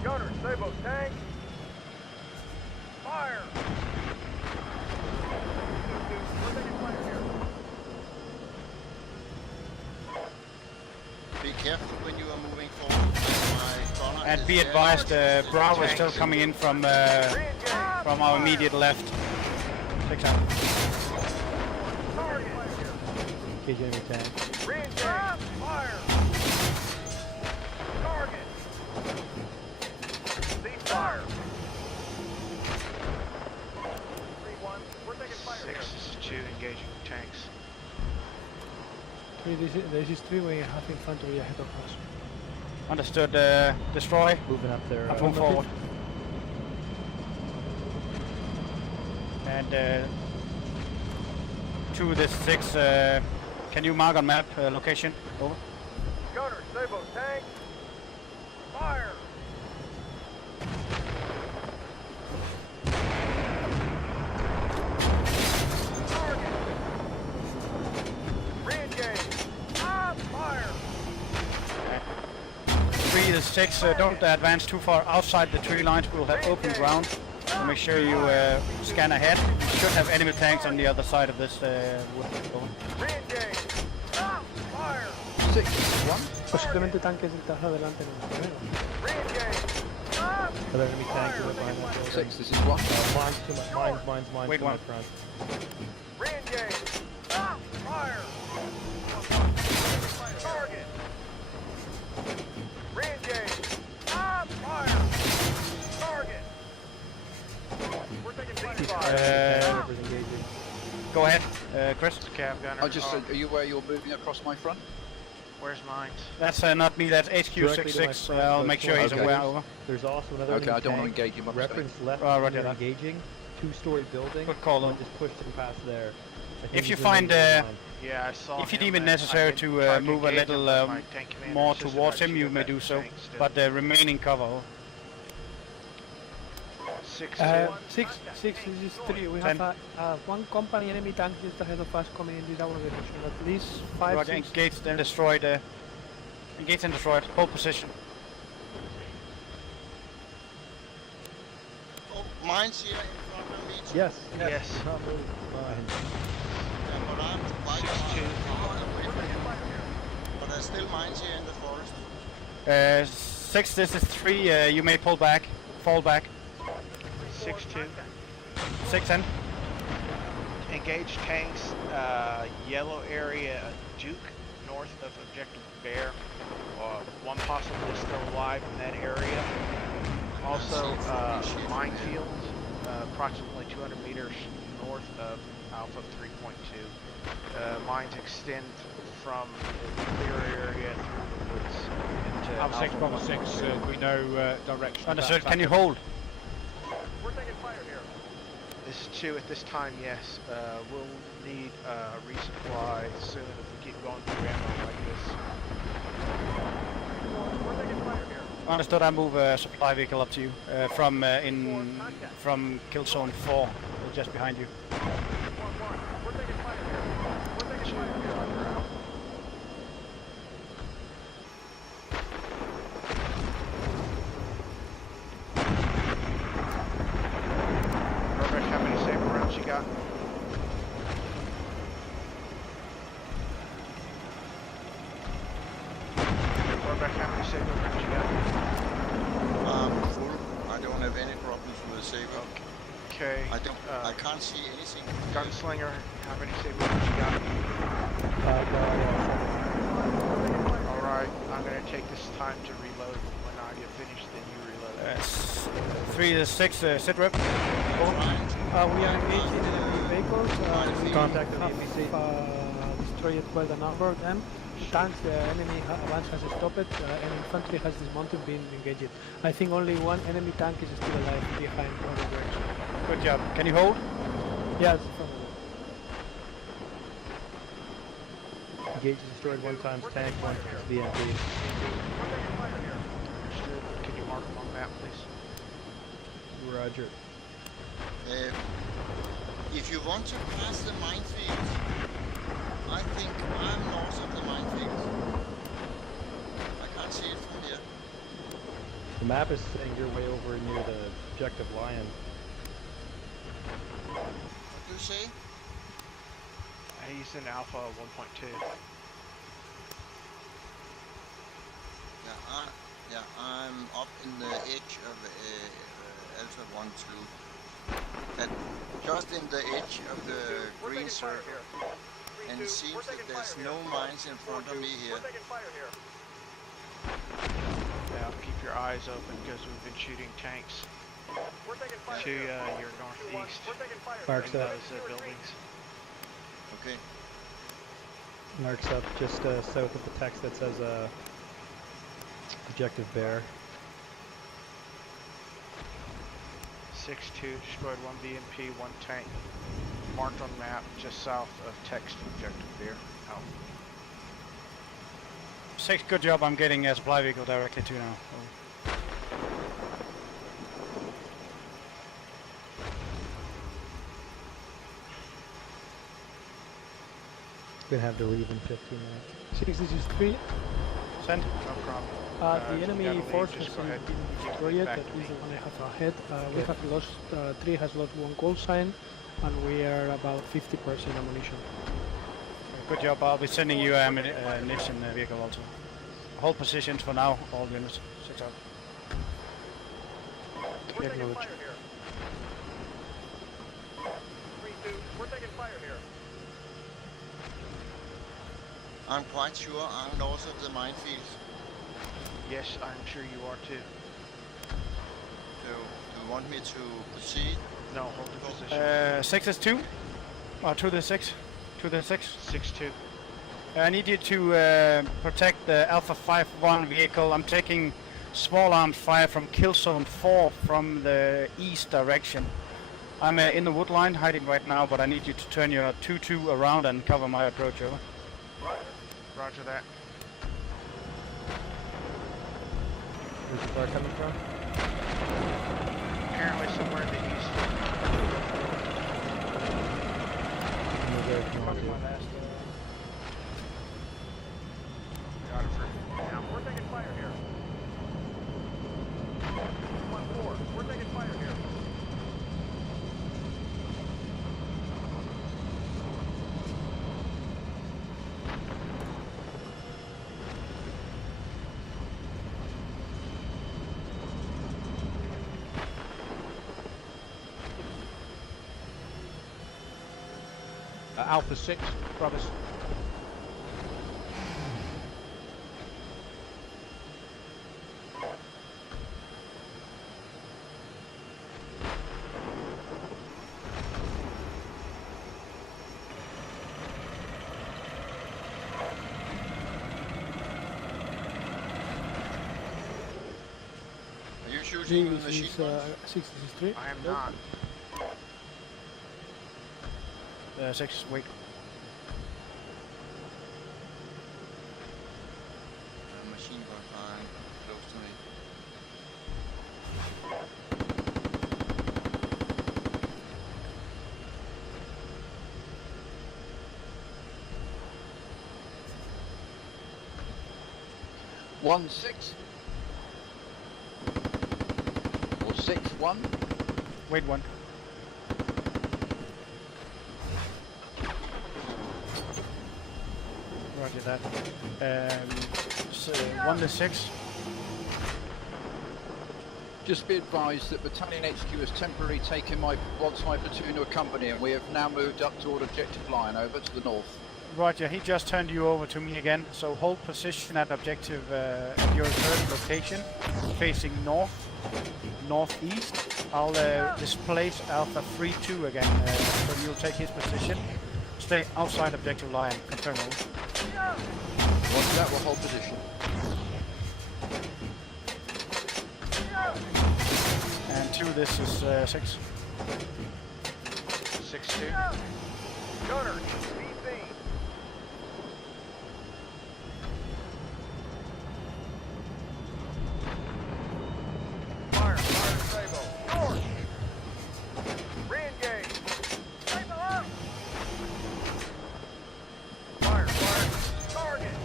Gunner, Sabo, tank. Fire! We're taking fire here. Be careful when you are moving forward. My gunner And is be there. advised, Bravo is still coming in from our immediate left. 6 out. Target. Engage enemy tank. Re-engage. Fire. Target. Cease fire. 3-1. We're taking fire here. 6 is 2 engaging tanks. This is 3 we have infantry ahead of us. Understood, destroy. Moving up there. Move forward. And 2-6, can you mark on map location? Over. Gunner, Sabo, tank. Fire. Target. Re-engage. Fire. 3-6, don't advance too far outside the tree lines. We'll have open ground. So make sure you scan ahead. You should have enemy tanks on the other side of this wood. Over. Re-engage. Fire. 6-1. Posiblemente tanques detrás adelante en el terreno. Re-engage. Other enemy tank is behind that building. 6, this is 1. Mines to my Wait, one. front. Re-engage. Fire. Target. Re-engage. Fire. Target. We're taking fire. Engaging. Go ahead, Chris. Cav gunner. I just said, are you aware you're moving across my front? Where's mines? That's not me, that's Directly to my HQ66. front, I'll but make sure he's okay. aware. Over. There's also another Okay, I enemy don't want tank. to engage him. My mistake. Reference left. Oh, right, when yeah. engaging. 2-story building. Good call, I though. just pushed him past there. I think If you he's in find, the line. Yeah, I saw if you him deem it and necessary I did to try move a engage him, little but my tank commander more insisted towards I him, you shoot may that do so. tank still. But remaining cover. Over. 6-2. 6, this is 3. We Ten. have one company enemy tank just ahead of us coming in this our direction. At least 5, Roger, 6. engaged and destroyed. Engaged and destroyed. Hold position. Oh, mines here in front of me. too. Yes. Yes. Not moving. Fine. Yeah, but I'm quite 6-2. far away from it. But there's still mines here in the forest. 6, this is 3. You may pull back. Fall back. 6-2. 6-10. Engage tanks, yellow area, Duke, north of objective Bear. One possibly still alive in that area. Also, minefield, approximately 200 meters north of Alpha 3.2. Mines extend from the clear area through the woods into Alpha 6, Bravo 1. 6, we know direction. of Understood. that Can you attack. hold? We're taking fire here. This is 2 at this time, yes. We'll need resupply soon if we keep going through ammo like this. We're taking fire here. Understood. I move a supply vehicle up to you from kill zone 4, just behind you. 1-1. We're taking fire here. We're taking fire here. Perfect. How many saber rounds you got? Rohrbeck, how many Saber rounds you got? Full. I don't have any problems with the Saber. Okay. I can't see anything. Gunslinger, how many Saber rounds you got? Alright, I'm gonna take this time to reload. When I get finished, then you reload. 3 to 6, sit rep. We are engaged in enemy vehicles. We Contact the have VPC. destroyed quite a number of them. Tanks, the enemy advance has stopped, and infantry has dismounted, been engaged. I think only one enemy tank is still alive behind on the direction. Good job. Can you hold? Yes. Engage destroyed 1 times tank, 1 times VMP. Understood. Can you mark them on the map, please? Roger. If you want to pass the minefield, I think I'm north of the minefield. I can't see it from here. The map is saying you're way over near the objective lion. What do you say? He's in Alpha 1.2. Yeah, I'm up in the edge of Alpha 1-2. Just in the edge of the green circle. And it seems that there's no mines in front of me here. Yeah, keep your eyes open because we've been shooting tanks to your northeast Marks in up. those buildings. Okay. Marks up just south of the text that says objective bear. 6-2, destroyed 1 BMP, 1 tank. Marked on map just south of text objective bear. Out. 6, good job. I'm getting a supply vehicle directly to now. Gonna have to leave in 15 minutes. 6, this is 3. Send. No problem. The enemy force has go ahead. been destroyed, that is the one I have ahead. We have lost, 3 has lost 1 call sign, and we are about 50% ammunition. Good job. I'll be sending you a mission vehicle also. Hold positions for now, all units. 6 out. We're taking fire here. 3-2, we're taking fire here. I'm quite sure I'm north of the minefield. Yes, I'm sure you are too. So, do you want me to proceed? No, hold the position. 6 is 2? Or 2 to 6? 2 to 6? 6-2. I need you to protect the Alpha 5-1 vehicle. I'm taking small arms fire from kill zone 4 from the east direction. I'm in the wood line hiding right now, but I need you to turn your 2-2 around and cover my approach, over. Roger that. Where's the fire coming from? Apparently somewhere in the east. Got it for now. We're taking fire here. 1-4, we're taking fire here. Alpha 6, brothers. Are you shooting with 3 machine is, guns? 6, this is 3. I am not. 6, wait. Machine gun fine, close to me. One 6 or 6-1. Wait 1. Roger that. So 1 to 6. Just be advised that Battalion HQ has temporarily taken my broadside platoon to a company, and we have now moved up toward objective line, over to the north. Roger, he just turned you over to me again, so hold position at objective at your current location, facing north, northeast. I'll displace Alpha 3-2 again, so you'll take his position. Stay outside objective line, confirm over. Once that, will hold position. And 2, this is 6. 6-2. Gunner, BC. Fire, Sabo. North. Re-engage. Sabo up. Fire, target.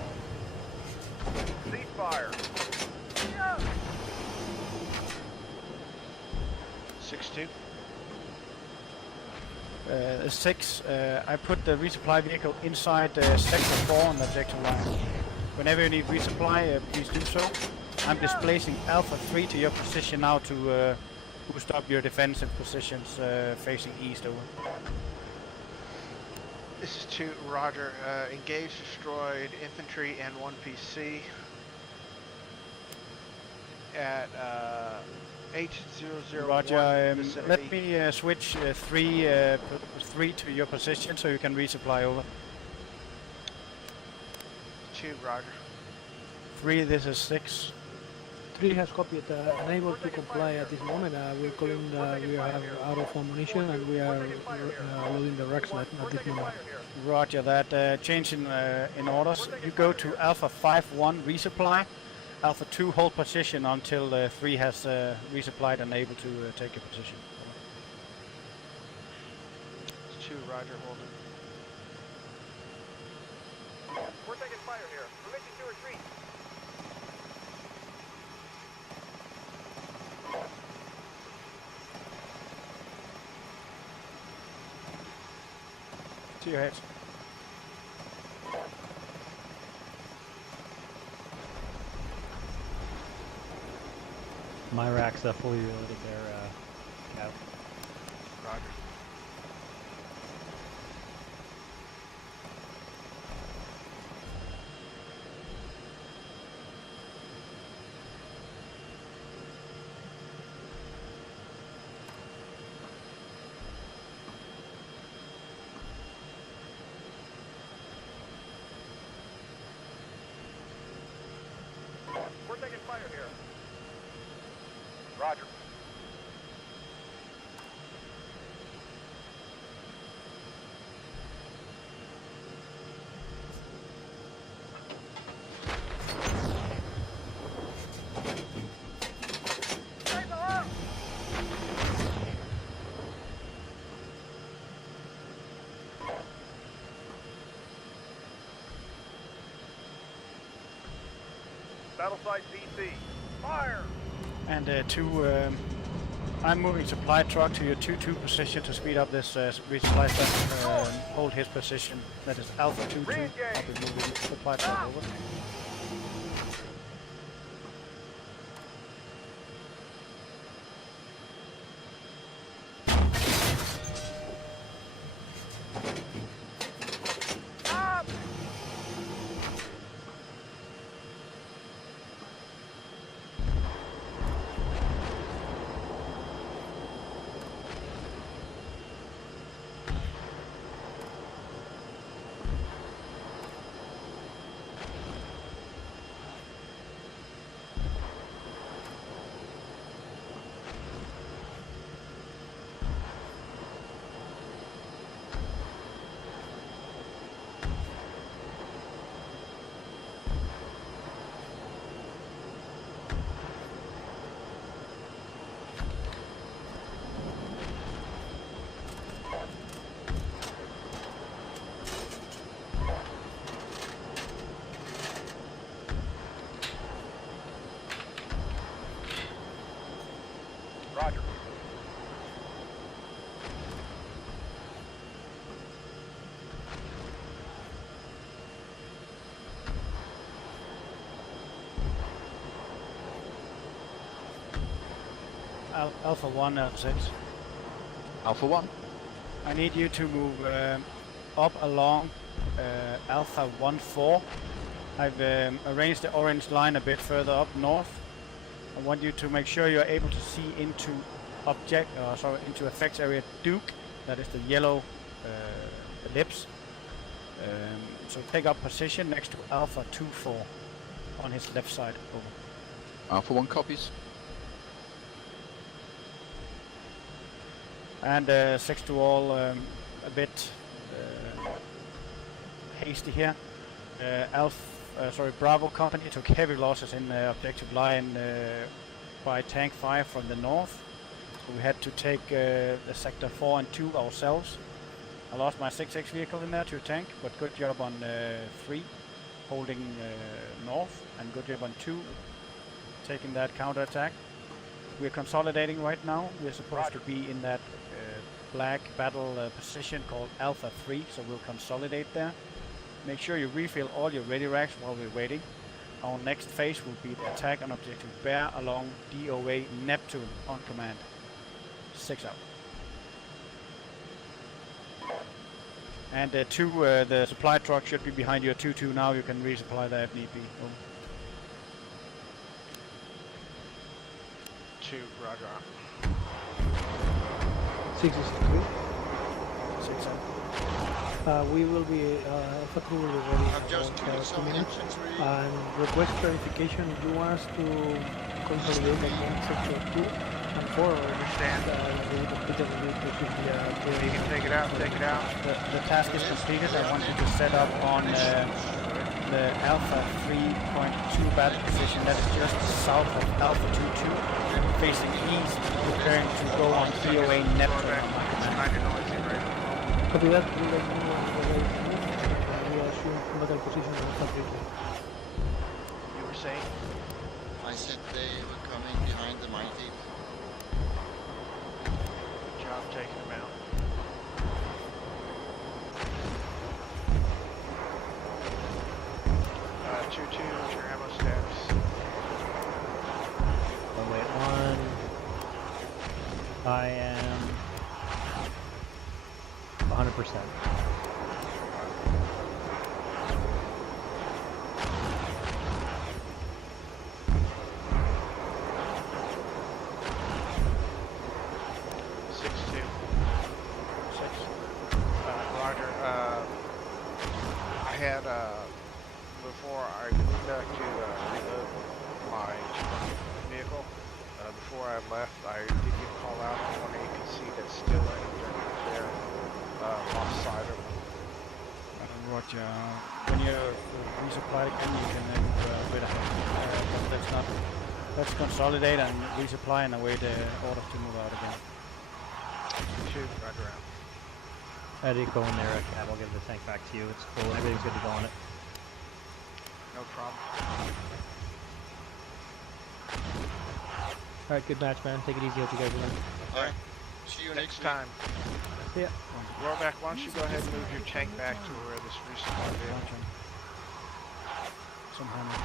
Ceasefire. 6-2. 6, I put the resupply vehicle inside sector 4 on the objective line. Whenever you need resupply, please do so. I'm displacing Alpha 3 to your position now to boost up your defensive positions facing east over. This is 2, Roger. Engaged, destroyed infantry and 1 PC at H001 Roger, vicinity. let me switch 3 to your position so you can resupply over. 2, Roger. 3, this is 6. 3 has copied, unable to comply at this moment. We're calling, we are out of ammunition and we are loading the racks at this moment. Roger that. Change in orders. You go to Alpha 5-1 resupply. Alpha 2 hold position until 3 has resupplied and able to take your position. It's 2, Roger, holding. We're taking fire here. Permission to retreat. To your heads. My racks are fully loaded there, Cav. Roger. We're taking fire here. Roger. Battle site DC. Fire! And 2, I'm moving supply truck to your 2-2 position to speed up this resupply stuff. Hold his position. That is Alpha 2-2. I'll be moving supply truck over. Alpha 1, Alpha 6. Alpha 1. I need you to move up along Alpha 1-4. I've arranged the orange line a bit further up north. I want you to make sure you're able to see into into effects area Duke. That is the yellow ellipse. So take up position next to Alpha 2-4 on his left side. Over. Alpha 1 copies. And 6 to all, a bit hasty here. Bravo company took heavy losses in the objective line by tank fire from the north. So we had to take the sector 4 and 2 ourselves. I lost my 6X vehicle in there to a tank, but good job on 3 holding north, and good job on 2 taking that counter-attack. We're consolidating right now. We're supposed to be in that black battle position called Alpha 3, so we'll consolidate there. Make sure you refill all your ready racks while we're waiting. Our next phase will be the attack on objective Bear along DOA Neptune on command. 6 out. And 2, the supply truck should be behind your 2-2 now. You can resupply there if need be. Oh. 2, roger. 6 is good. 6 out. We will be, Alpha 2 will be ready I've just in killed 2 some minutes. infantry. And request clarification, do you want us to consolidate again sector 2 and 4, or Understand. we will complete the review to shoot You can take it out, take it out. The task is completed. I want you to set up on the Alpha 3.2 battle position that is just south of Alpha 2-2, facing east, preparing to go on DOA Neptune on my command. Kind of noisy, right? Copy that, we'll let you know the way it's moved, and we assume battle position on Alpha 3. You were saying? I said they were coming behind the minefield. Good job taking them out. What's your ammo stats? Oh wait, 1. I am 100%. Roger. I had before I moved back to reload my vehicle. Before I left, I did get a call out on one APC that's still in there, offside of. Roger. When you're resupplied again, you can then wait ahead. Let's consolidate and resupply and await the order to move out again. Shoot, roger out. Eddie, go in there, Cab. I'll give the tank back to you. It's full. Everything's good to go on it. No problem. Alright, good match, man. Take it easy. Hope you guys win. Alright, see you Next week. time. Yeah. Rollback, why don't you go ahead and move your tank back to where this resupply vehicle. Some hammer.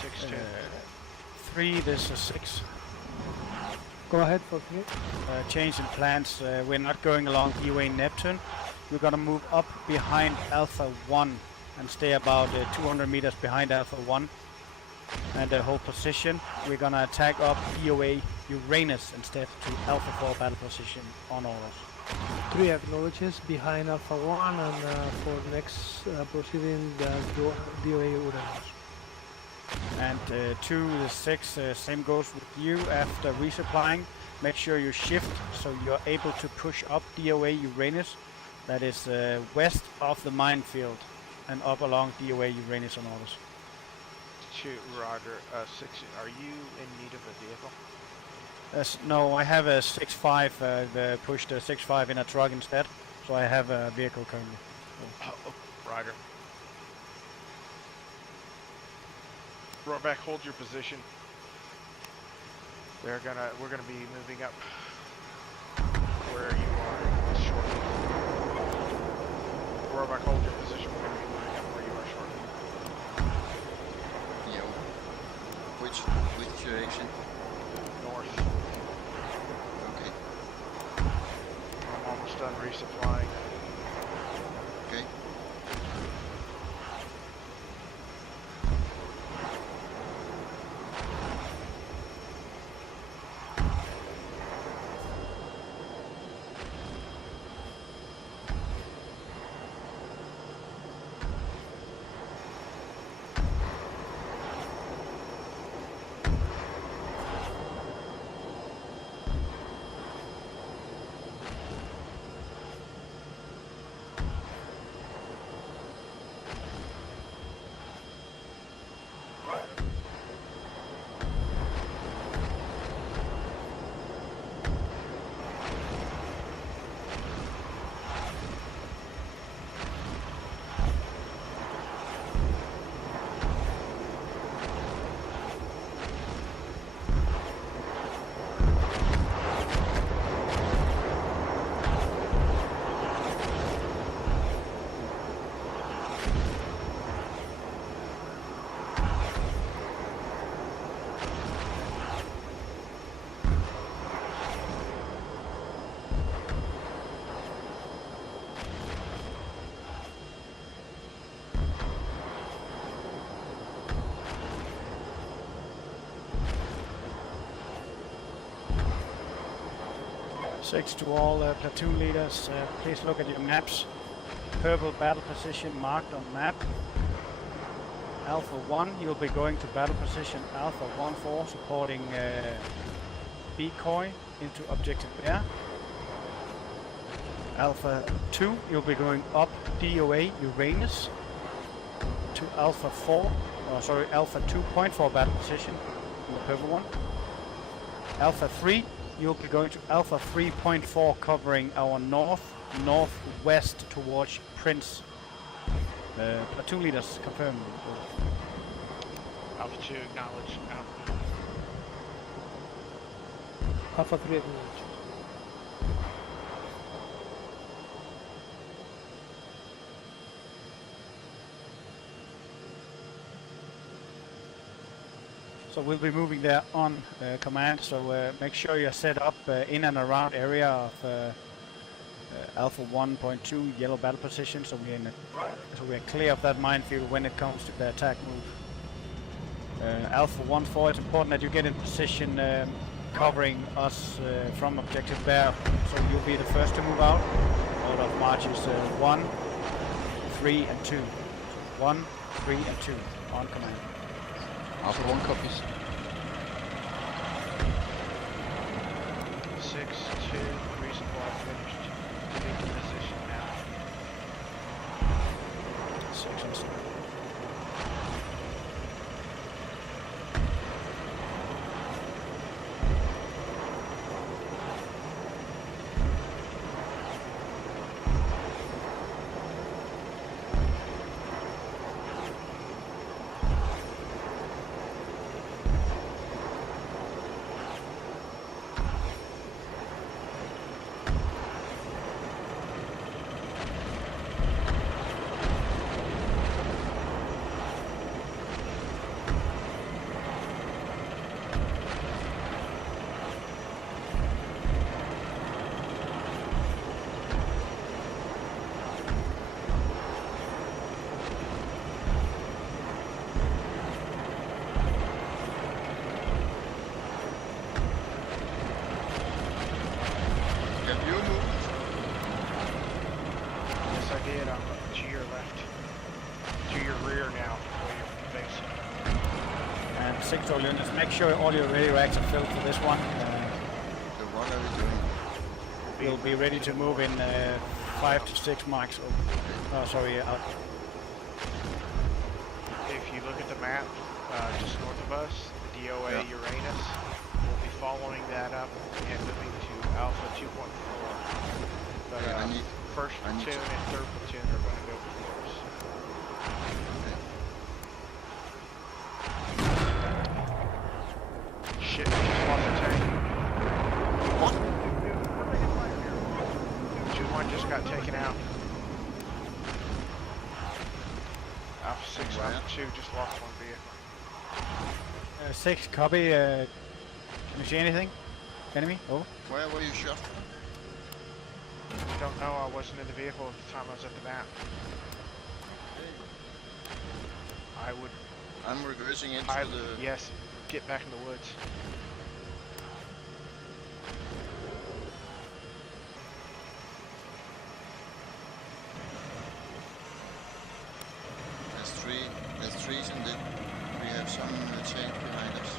Six, 3, this is 6. Go ahead, for me. Change in plans. We're not going along DOA Neptune. We're gonna move up behind Alpha 1 and stay about 200 meters behind Alpha 1 and hold position. We're gonna attack up DOA Uranus instead to Alpha 4 battle position on orders. 3 acknowledges behind Alpha 1, and for next proceeding, the DOA Uranus. And 2 to 6, same goes with you. After resupplying, make sure you shift so you're able to push up DOA Uranus. That is west of the minefield and up along DOA Uranus on orders. Shoot, Roger. 6, are you in need of a vehicle? No, I have a 6.5. I've pushed a 6.5 in a truck instead, so I have a vehicle currently. Roger. Rollback, hold your position. We're gonna be moving up where you are shortly. Roebuck, hold your position. We're going to be moving up where you are shortly. Yo. Which direction? North. Okay. I'm almost done resupplying. Okay. Six to all platoon leaders, please look at your maps. Purple battle position marked on map. Alpha 1, you'll be going to battle position Alpha 1-4, supporting decoy into objective bear. Alpha 2, you'll be going up DOA Uranus to Alpha 2.4 battle position in the purple one. Alpha 3, you'll be going to Alpha 3.4, covering our northwest towards Prince. Platoon leaders confirm. Alpha 2, acknowledge. Alpha 3 acknowledge. So we'll be moving there on command, so make sure you're set up in and around area of Alpha 1.2 yellow battle position, so we're clear of that minefield when it comes to the attack move. Alpha 1-4, it's important that you get in position covering us from objective bear, so you'll be the first to move out. Order of marches 1, 3 and 2. 1, 3 and 2 on command. Alpha 1 copies. 6-2, resupply finished. Take position now. 6 and 7. All units, make sure all your radio racks are filled for this one. So what are we doing? We'll be ready to move in 5 to 6 mics. Oh, sorry, out. If you look at the map, just north of us, the DOA Uranus, we'll be following that up and moving to Alpha 2.4. But first platoon and third platoon are going to go before us. Shit, just lost a tank. What? 2-1 just got taken out. 2, just lost one vehicle. 6, copy. Can you see anything? Enemy? Over. Where were you shot from? Don't know, I wasn't in the vehicle at the time I was at the map. I would... I'm reversing into the... Yes, get back in the woods. There's trees and then we have some tank behind us.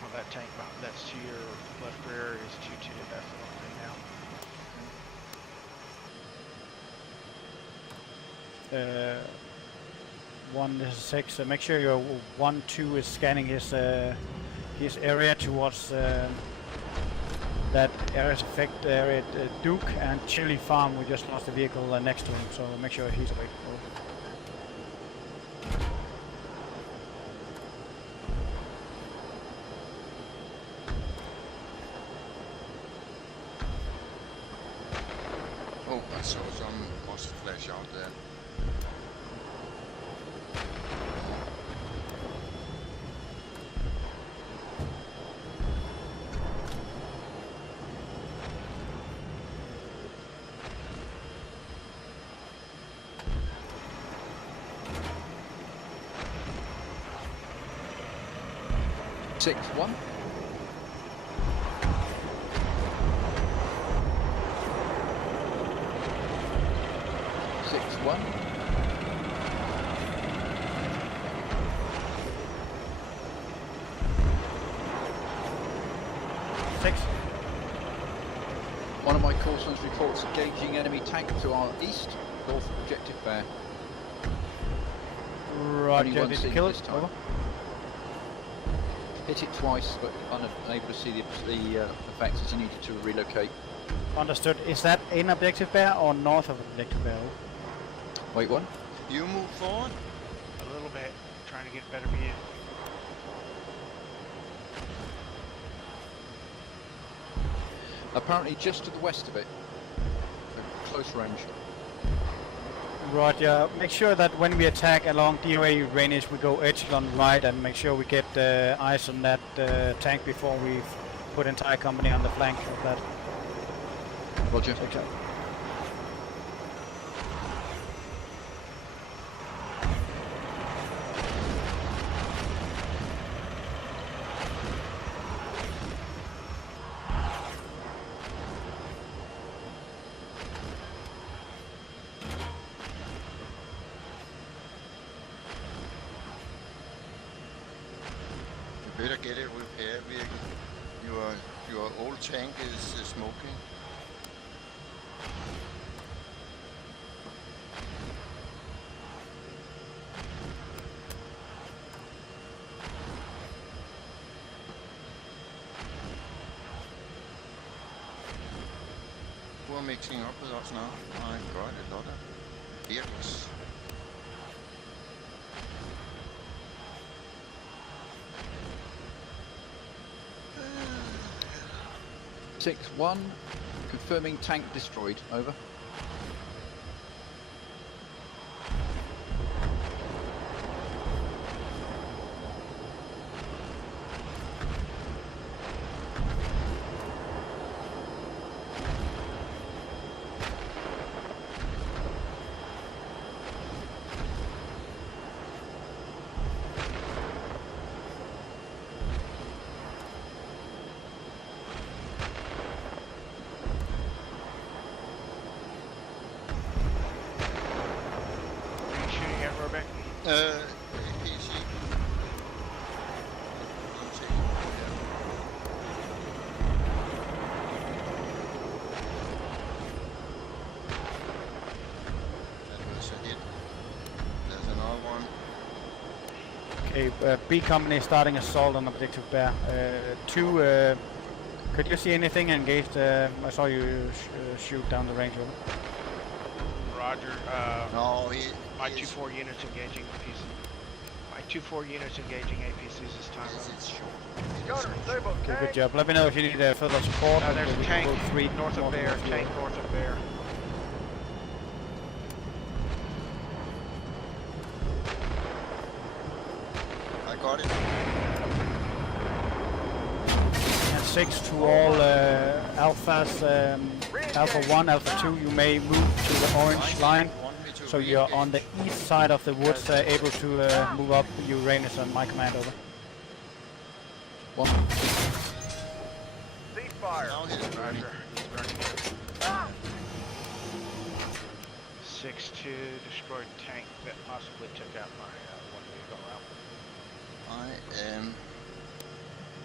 Well, that tank that's to your left rear is 2-2 definitely now. 1 is 6. Make sure your 1-2 is scanning his area towards that area's effect area at Duke and Chili Farm. We just lost a vehicle next to him, so make sure he's awake. Oh, I saw some mustard flash out there. Six, 1. Six, 1. One of my courses reports engaging enemy tank to our east, north of objective bear. Roger, did you kill it? Over. Hit it twice, but unable to see the effects as I needed to relocate. Understood. Is that in objective bear or north of objective bear? Wait, what? You move forward? A little bit, trying to get better view. Apparently just to the west of it. Close range. Roger. Make sure that when we attack along DOA range, we go echelon right and make sure we get eyes on that tank before we put entire company on the flank of that. Roger. Okay. Better get it repaired, your old tank is smoking. Who are mixing up with us now? My God, a lot of vehicles. Six, 1. Confirming tank destroyed. Over. APC. That was a hit. There's another one. Okay, B company starting assault on objective bear. 2, could you see anything engaged? I saw you shoot down the range. Roger. No, my 2-4 units engaging APCs. My 2-4 units engaging APCs this time. it's short. Gunner, stable, Okay, tank. good job. Let me know if you need further support. There's a We can tank go 3 north of Bear. Tank north of Bear. got it. And 6 to all alphas, Alpha 1, Alpha 2, you may move to the orange line. So you're on the east side of the woods, able to move up Uranus on my command, over. 1. Ceasefire. Now he's burning. Roger. He's burning. 6-2 destroyed tank that possibly took out my one vehicle out. I am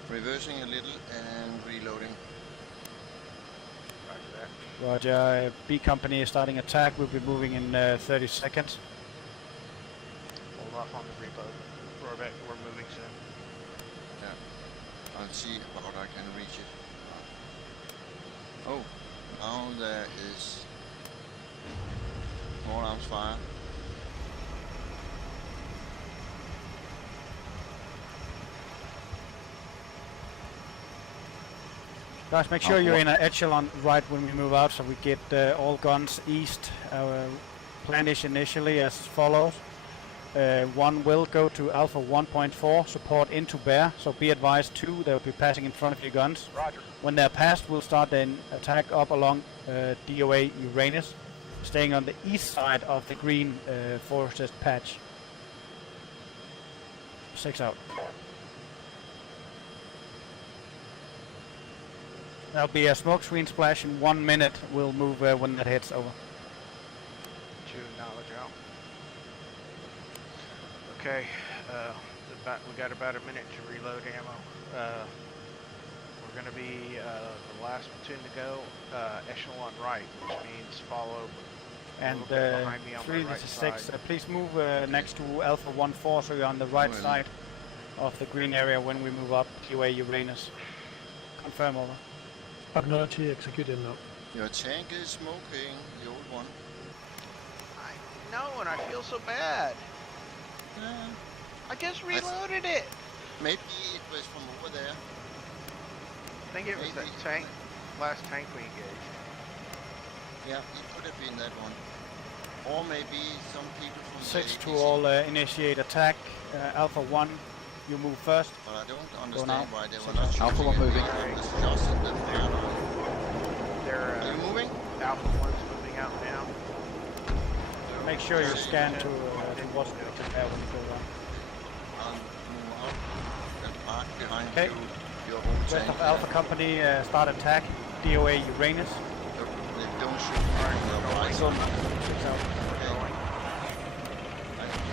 reversing a little and reloading. Roger that. Roger, B company is starting attack. We'll be moving in 30 seconds. Hold off on the reload. Roarback, we're moving soon. I'll see about I can reach it. Oh, now there is more arms fire. Guys, make sure you're in an echelon right when we move out, so we get all guns east. Our plan is initially as follows. One will go to Alpha 1.4, support into Bear, so be advised 2, they'll be passing in front of your guns. Roger. When they're passed, we'll start an attack up along DOA Uranus, staying on the east side of the green forested patch. 6 out. There'll be a smoke screen splash in 1 minute. We'll move when that hits, over. 2 knowledge out. Okay, we got about a minute to reload ammo. We're going to be the last platoon to go, echelon right, which means follow And behind me on 3 my right to 6, side. please move next to Alpha 1-4, so you're on the right side of the green area when we move up QA Uranus. Confirm, over. Acknowledge, executed now. Your tank is smoking, the old one. I know, and I feel so bad. Yeah. I just reloaded it. Maybe it was from over there. I think it was that Maybe. tank, last tank we engaged. Yeah, it could have been that one. Or maybe some people from 6 the to APC. all initiate attack. Alpha 1, you move first. But I don't now. understand why they were not shooting Alpha 1 at me. moving. I was just in the fire line. They're Are you moving? Alpha 1's moving out now. Make sure you scan to Then what's we'll to there when you go around. I'll move out and park behind Okay. you. Your whole Rest tank. of Alpha Company start attack. DOA Uranus. They don't shoot from the right So, side. 6 out. Okay. going.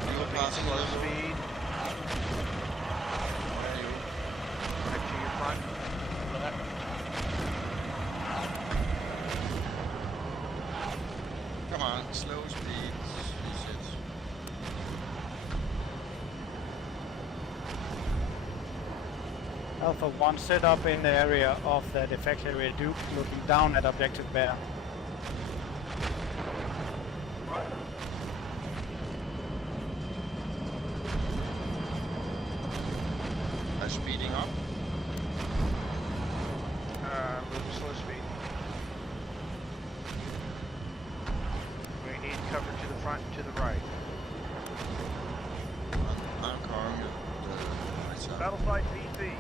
You're Moving at passing slow over. speed. Where are you? Right to your front. Left. Come on, slow speed. He says. Alpha 1 set up in the area of that effect area Duke, looking down at objective Bear. Speeding up. Move slow speed. We need cover to the front and to the right. I'm covering the right side. Battle site BC.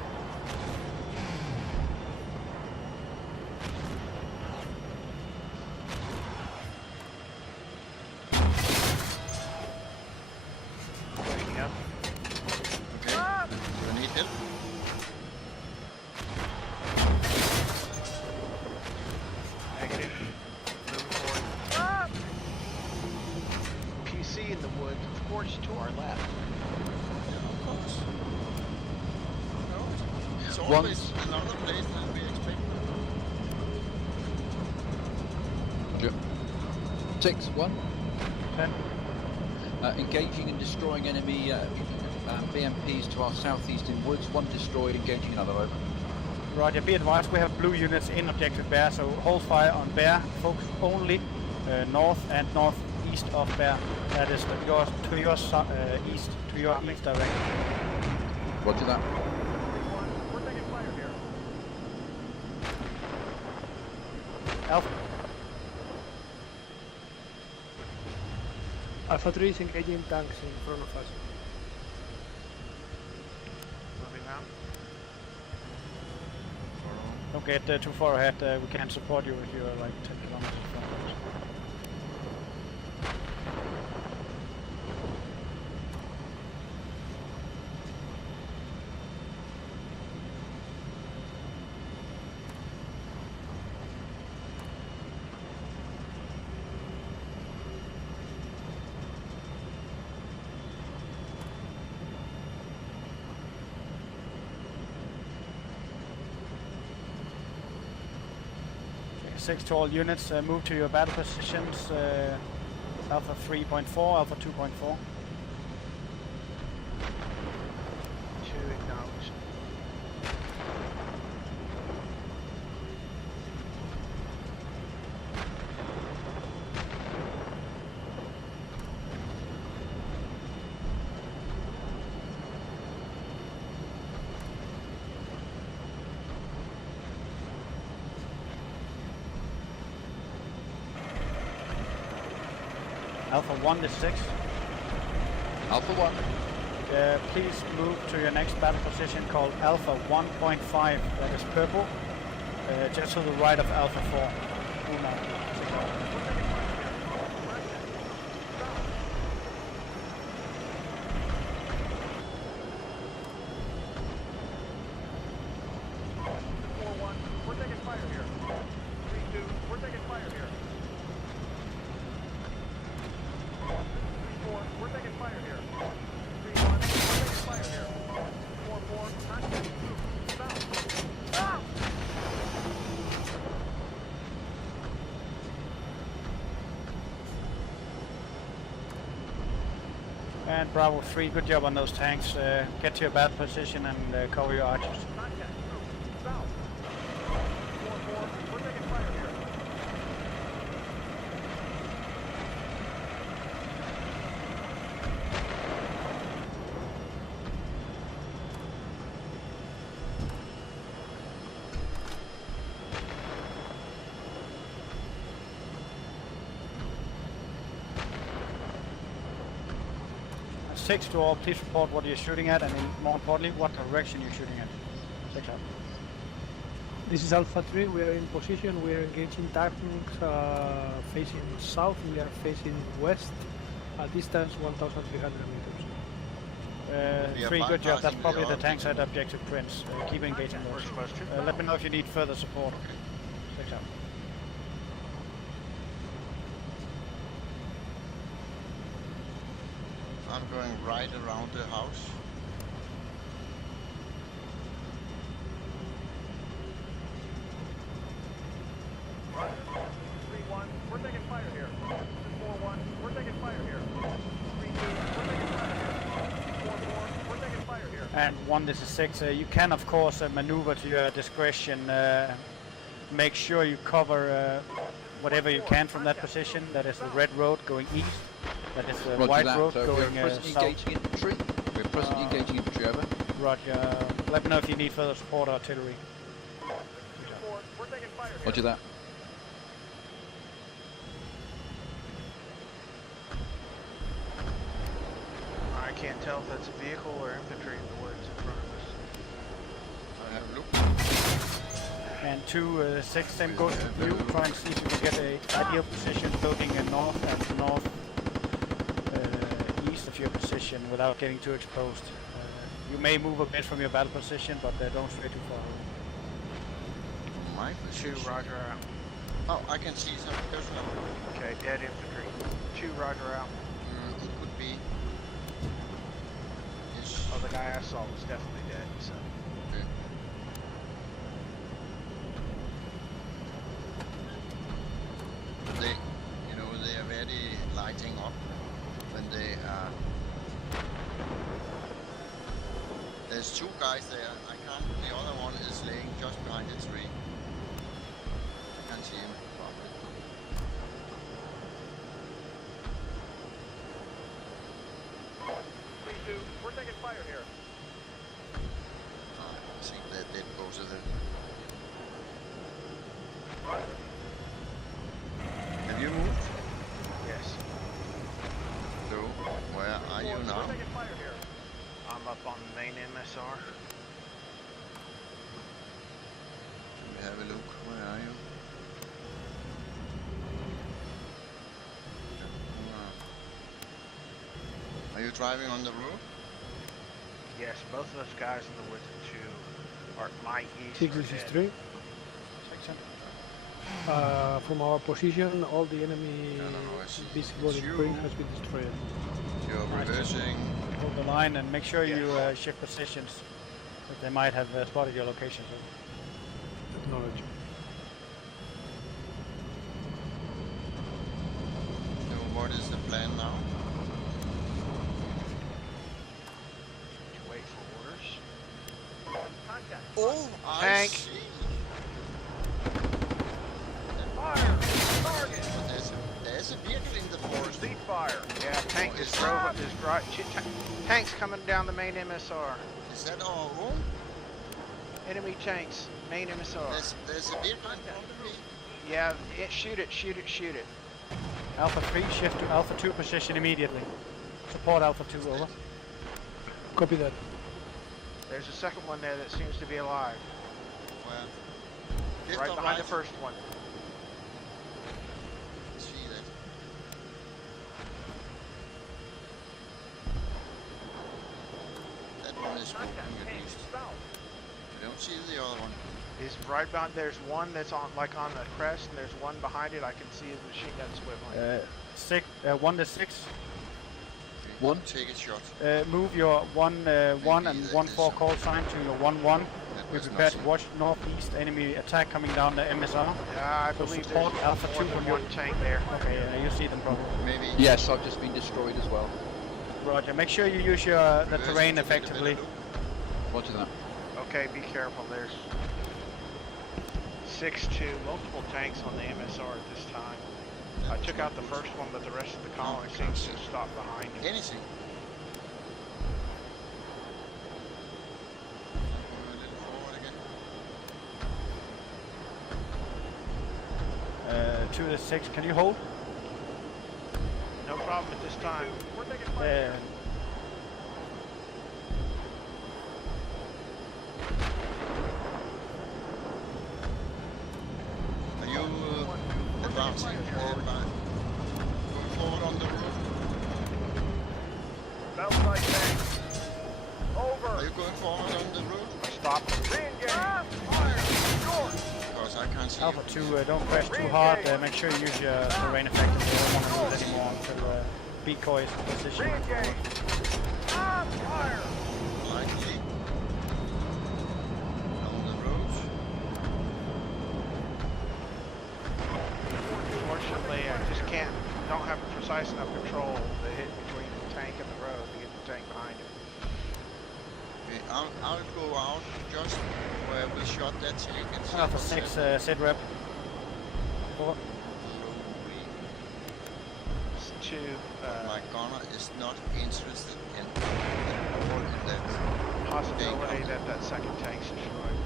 Waking up. Okay. Do I need help? Negative. Moving forward. PC in the woods, of course, to our left. Yeah, of course. No, it's One. always another place than we expect. 6, 1. 10. Engaging and destroying enemy BMPs to our southeastern woods. 1 destroyed, engaging another, over. Roger, be advised, we have blue units in objective Bear, so hold fire on Bear. Focus only north and northeast of Bear. That is to your east, to your east direction. Roger that. We're taking fire here. Alpha. Alpha 3 is engaging tanks in front of us. Don't get too far ahead. We can't support you if you're like 10 kilometers in front of us. Six to all units, move to your battle positions, Alpha 3.4, Alpha 2.4. 2 acknowledged. Alpha 1 to 6. Alpha 1. Please move to your next battle position called Alpha 1.5, that is purple, just to the right of Alpha 4. Move now. We're taking fire here. 3-2, we're taking fire here. 3-4, we're taking fire here. 3-1, we're taking fire here. 4-4, contact group. South. Stop! And Bravo 3, good job on those tanks. Get to your battle position and cover your archers. Contact group. South. 4-4, we're taking fire here. Six to all, please report what you're shooting at and more importantly, what direction you're shooting at. 6 out. This is Alpha 3, we are in position, we are engaging tanks facing south, we are facing west, at distance 1,300 meters. 3, good job. That's bypassing probably the the tanks at objective Prince. Keep engaging We're those. supposed to. Let me know if you need further support. 6 out. I'm going right around the house. Roger. 3-1, we're taking fire here. 4-1, we're taking fire here. 3-2, we're taking fire here. 4-4, we're taking fire here. And 1, this is 6. You can of course maneuver to your discretion. Make sure you cover whatever you can from that position. That is the red road going east. That is the Roger white that. road So going we're presently south. engaging infantry. We're presently engaging infantry, over. Roger. Let me know if you need further support artillery. 2-4, we're taking fire here. Roger that. I can't tell if that's a vehicle or infantry in the woods in front of us. I have looked. And 2, 6, same goes to blue. Try and see if you can get a ideal position looking north and north east of your position without getting too exposed. You may move a bit from your battle position, but don't stray too far away. My 2, position. roger out. Oh, I can see some person. Okay, dead infantry. 2, roger out. It could be. Yes. Oh, the guy I saw was definitely dead, so. Okay. They, you know, they are very lighting up when they are. There's 2 guys there. I can't. The other one is laying just behind the tree. I can't see him properly. We're taking fire here. I think that did both of them. Have you moved? Yes. So, where are you now? We're taking fire here. I'm up on the main MSR. me have a look. Where are you? Are you driving on the road? Yes, both of those guys in the woods are my east. 663. From our position, all the enemy I see. visible It's in you. green has been destroyed. You're reversing. Hold the line and make sure Yes. you shift positions. That they might have spotted your location. Acknowledge. So what is the plan now? To wait for orders. Contact. Oh, I Tank. see. Fire! Target! There's a vehicle in the forest. Cease fire! Yeah, tank Oh, just is drove that- up this right. Tanks coming down the main MSR. Is that our own? Enemy tanks, main MSR. There's a vehicle in front of me. Yeah, shoot it, shoot it, shoot it. Alpha 3, shift to Alpha 2 position immediately. Support Alpha 2, over. Copy that. There's a second one there that seems to be alive. Where? Left Right or behind the first one. See that. That one is smoking at least. South. You don't see the other one. He's right behind. There's one that's on the crest, and there's one behind it. I can see his machine gun swiveling. 1 to 6. Okay, One. Take a shot. Move your 1 1 and that 1 is 4 some- call sign to your 1 1. That Be was prepared to nothing. watch northeast enemy attack coming down the MSR. Yeah, I So believe support there's Alpha more 2 than on your... one tank there. Okay, you see them probably. Maybe. Yes, I've just been destroyed as well. Roger, make sure you use your the reverse terrain to get a better effectively. look. Roger that. Okay, be careful. There's 6-2, multiple tanks on the MSR at this time. I took out the first one, but the rest of the column I seems see. to stop behind him. Anything. A little forward again. 2 to 6, can you hold? No problem at this time. We're taking fire. Are you advancing? Going forward on the roof? Battle site tank. Over. Are you going forward on the roof? Stop. Re-engage. Fire! Short! Because I can't see Alpha you. 2, don't crash too hard. Make sure you use your terrain effectively. I don't want to move anymore until decoys position. Re-engage. Fire! Lightly. On the roofs. Unfortunately, I just don't have a precise enough control to hit between the tank and the road to get the tank behind it. Okay, I'll go out just where we shot that tank and see Alpha what's 6, happening. sit rep. 4. It's 2, My gunner is not interested in all in that. possibility that that second tank's destroyed.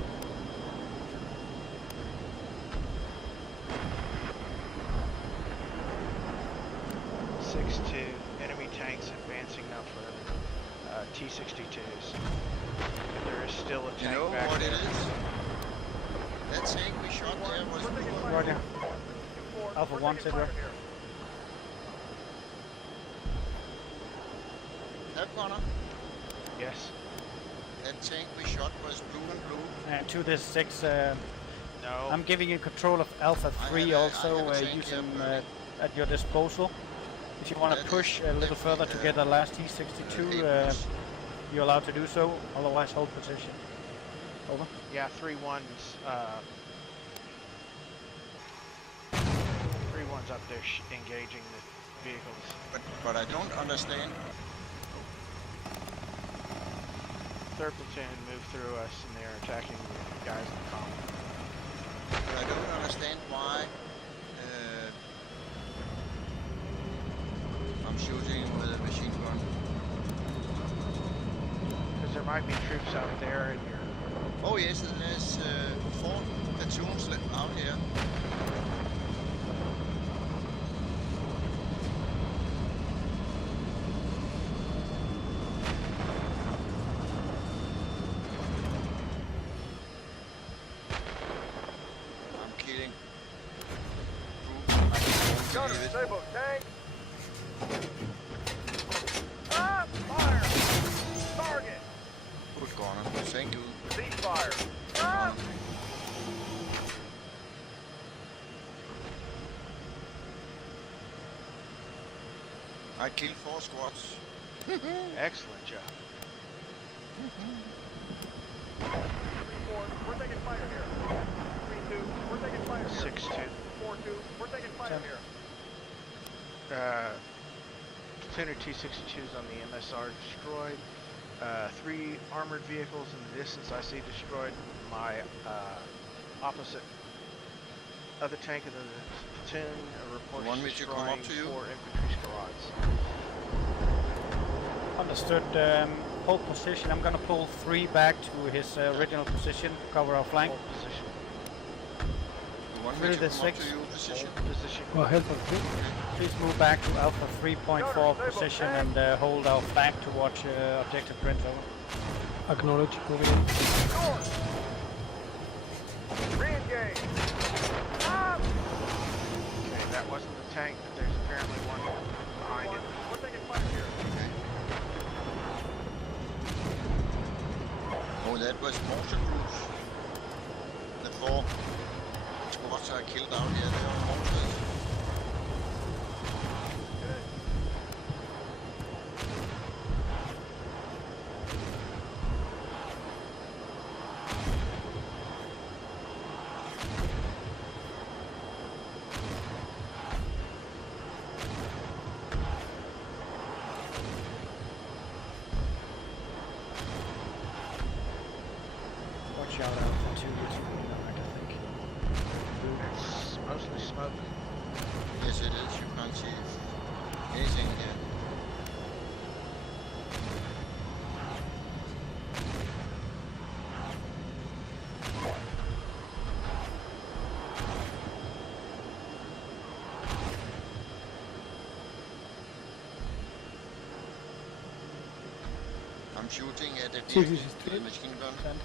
Enemy tanks advancing up for T-62s. There is still a You tank know back what there. it is? That tank we shot there was blue. Roger. Alpha 1, sit rep. That gunner, Yes. that tank we shot was blue and blue. And 2 to 6, No. I'm giving you control of Alpha I 3 have a also tank using here burning. at your disposal. If you want to That push is a little further to definitely, get the last T-62, Abrams. you're allowed to do so, otherwise hold position. Over. Yeah, 3-1's up there engaging the vehicles. But I don't understand. 3rd platoon moved through us and they're attacking the guys in the column. But I don't understand why I'm shooting with a machine gun. Because there might be troops out there and you're... Oh yes, there's 4 platoons out here. Stable tank. Ah, fire! Target! Good corner. Thank you. Ceasefire. Ah! I killed 4 squads. Excellent job. 3-4, we're taking fire here. 3-2, we're taking fire here. 6-2. 4-2, we're taking fire here. Platoon of T-62s on the MSR destroyed. 3 armored vehicles in the distance I see destroyed. My opposite other tank of the platoon reports Want me to come destroying up to you? 4 infantry squads. Understood. Hold position. I'm gonna pull 3 back to his original position, cover our flank. Hold position. You want Through me to the come up 6. to your position? Hold position. Go ahead for 3. Please move back to Alpha 3.4 position and hold our flank to watch objective Prince over. Acknowledge. Moving in. North! Re-engage! Ah! Okay, that wasn't the tank, but there's apparently one behind it. We're taking fire here. Oh, that was mortar groups. The 4 squads I killed out here, they are mortars. Watch out, Alpha 2 is moving out, I think. It's mostly smoke. Yes, it is. You can't see anything here. I'm shooting at a This is vehicle with a straight. machine gun.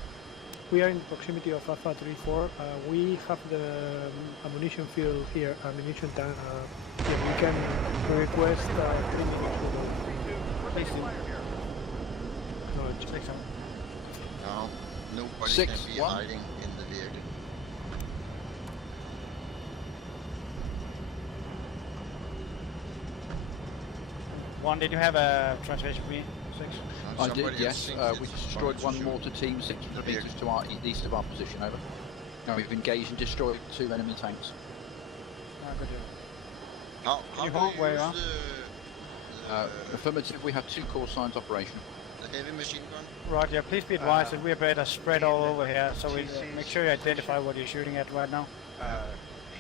We are in proximity of Alpha 3-4. We have the ammunition field here, ammunition tank. Yeah, we can request 3 minutes to go. 3-2, we're taking fire here. Acknowledge. No, nobody 6, can be 1. hiding in the vehicle. One, did you have a translation for me? 6? I did, Somebody yes. else We thinks it's destroyed fun to 1 shoot. mortar team 60 meters to our east of our position, over. Now we've engaged and destroyed 2 enemy tanks. Good deal. How you do hold you where use you are? Affirmative, we have 2 call signs operational. the heavy machine gun? Roger, please be advised that we are better spread all over here, so we TC's make sure you identify what you're shooting at right now.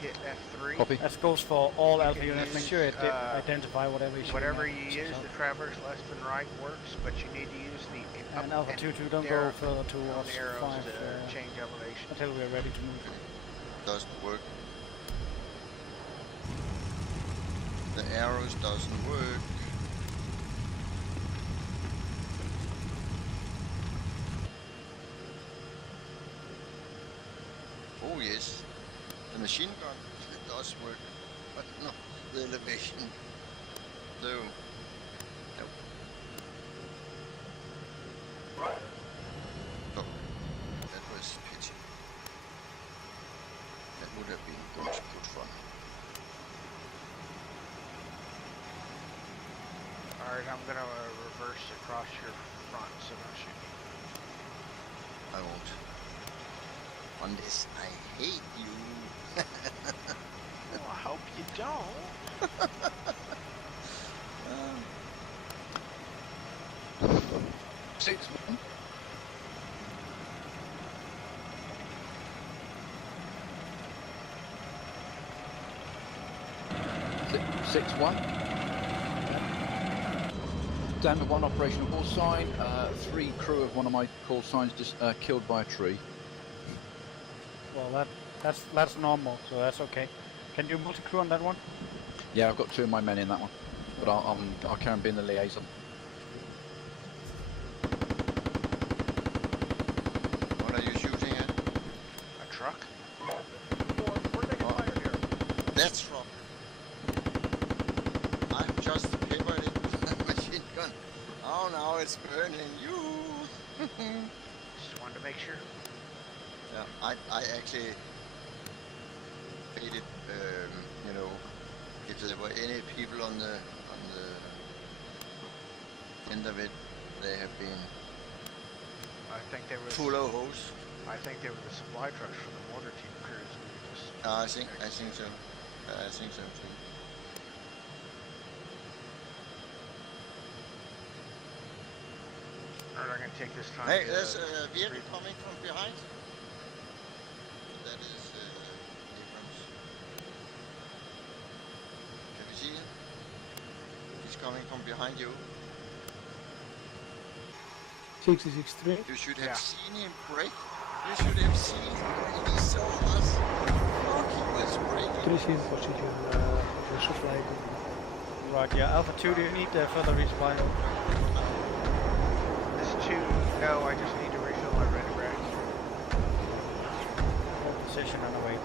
Hit F3. Copy. That goes for all You Alpha can units. Make use, sure you identify whatever you're shooting Whatever at. you use, the traverse left and right works, but you need to use the up And Alpha 2-2, don't go arrow- further down towards the arrows 5 to change elevation. until we are ready to move. Doesn't work. The arrows doesn't work. Oh yes, the machine gun, it does work, but not the elevation. So, no. Oh, that was pity. That would have been good fun. Alright, I'm gonna reverse across your front, so don't shoot me. I won't. Unless I hate you. Well, I hope you don't. 6, 1. Six, 1. Down to 1 operational call sign. 3 crew of one of my call signs just killed by a tree. Well, that's normal, so that's okay. Can you multi-crew on that one? Yeah, I've got 2 of my men in that one, but I'll carry on being the liaison. What are you shooting at? A truck? We're taking fire here. That's from. it's burning. You. Just wanted to make sure. Yeah, I actually faded. You know, if there were any people on the end of it, they have been I think they were full of hose. I think they were the supply trucks from the mortar team crews. We were just I think so. I think so too. Alright, I'm gonna take this time. Hey, to there's a vehicle read- coming from behind. That is Abrams. Can you see him? He's coming from behind you. 663. You should have Yeah. seen him brake. You should have seen when he saw us. Fuck, he was braking. 3 is position. Supply. Right, yeah, Alpha 2, do you need further resupply? This 2, no, I just need to refill my ready rags. Hold position and await.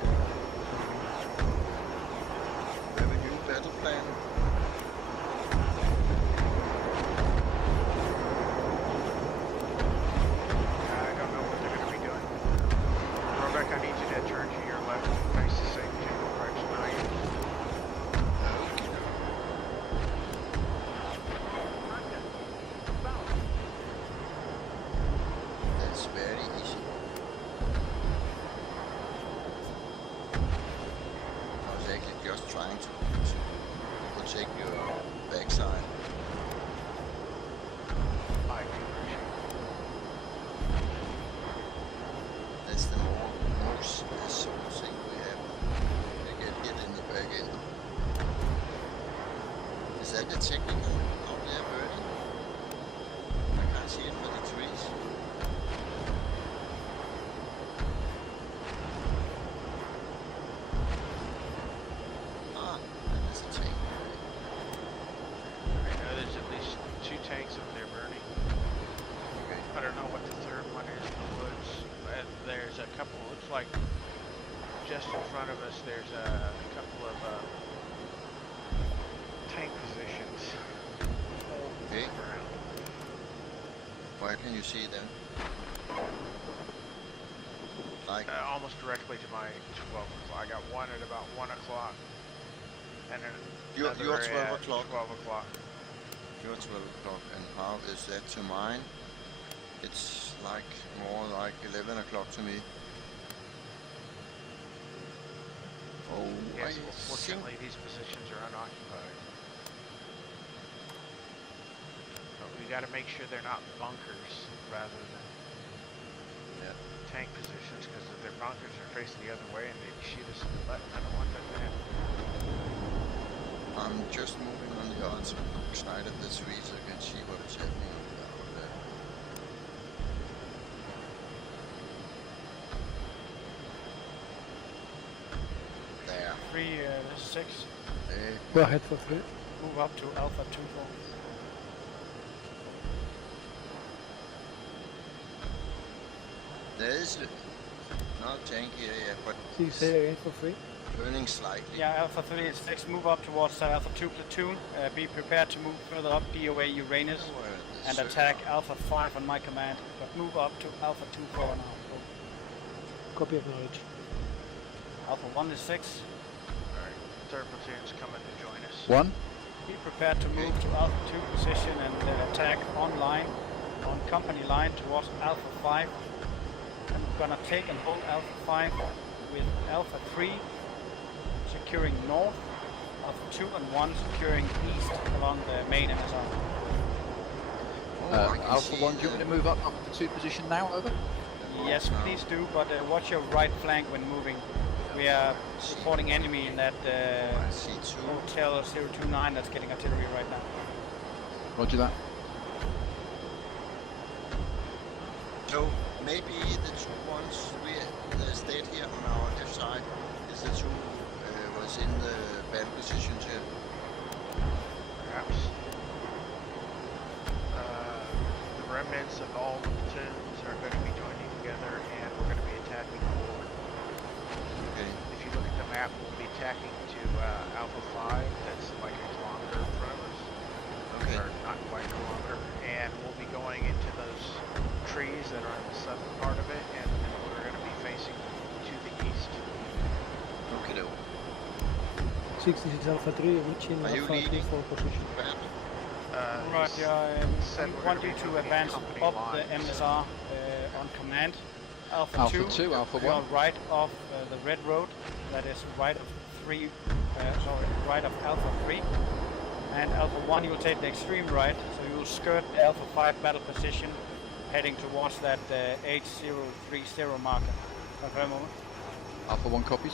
We have a new battle plan. I don't know what they're gonna be doing. Robeck, I need you to turn to your left, face the same general direction I am. That's very easy. I was actually just trying to protect your backside. I do appreciate it. That's the most sort of thing we have. They get hit in the back end. Is that the technical out there burning? I can't see it for the trees. Ah, that is a tank. I know there's at least 2 tanks over there burning. Okay. I don't know what the third one is in the woods. There's a couple, looks like just in front of us there's a couple of tank positions. Okay. Around. Where can you see them? Like, Almost directly to my 12 o'clock. I got one at about 1 o'clock. And then Your another 12 at o'clock. 12 o'clock. your 12 o'clock, and how is that to mine? It's like more like 11 o'clock to me. Oh, Yes, I well, think fortunately these positions are unoccupied. But we got to make sure they're not bunkers rather than tank positions, because if they're bunkers, they're facing the other way and they shoot us in the butt. I don't want that to happen. I'm just moving on the other side of the tree so I can see what is happening over there. There. 3, 6, Hey. Go ahead for 3. move up to Alpha 2, 4. There is not a tank here yet, but See, say again for 3. burning slightly. Yeah, Alpha 3 and 6, move up towards Alpha 2 platoon. Be prepared to move further up DOA Uranus Where the and circle- attack Alpha 5 on my command. But move up to Alpha 2, 4 now. Copy acknowledge. Alpha 1 is 6. Alright, third platoon's coming to join us. 1. Be prepared to move to Alpha 2 position and attack on company line towards Alpha 5. And we're gonna take and hold Alpha 5 with Alpha 3 securing north, Alpha 2 and 1 securing east along the main MSR. Oh, I can Alpha see 1, do you want me to move up the 2 position now, over? Yes, please do, but watch your right flank when moving. We are reporting enemy in that I see two. Hotel 029 that's getting artillery right now. Roger that. So maybe the two ones we stayed here on our left side is the two was in the battle positions here. Perhaps. The remnants of all the platoons are going to be joining together and we're going to be attacking forward. Okay. If you look at the map, we'll be attacking to Alpha 5, that's like a kilometer in front of us. Okay. Or not quite a kilometer. And we'll be 6, this is Alpha 3, reaching Are you Alpha 3 leading? for position. Right, I said we're want gonna you be to moving advance company up lines. the MSR on command. Alpha, Alpha 2, 2, Alpha you're 1. right of the red road, that is right of right of Alpha 3. And Alpha 1, you will take the extreme right, so you will skirt the Alpha 5 battle position, heading towards that H030 marker. Confirm over. Alpha 1 copies.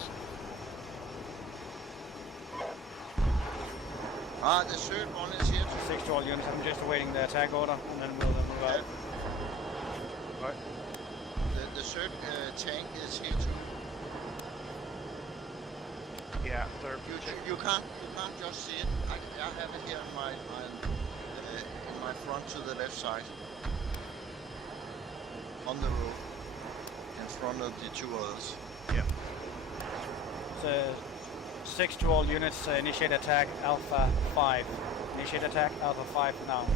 The third one is here. 6 to all units, I'm just awaiting the attack order, and then we'll move out. What? The third tank is here too. Yeah, third. You can't just see it. I have it here in my front to the left side, on the road, in front of the two others. Yep. So 6 to all units, initiate attack Alpha 5. Initiate attack Alpha 5 now.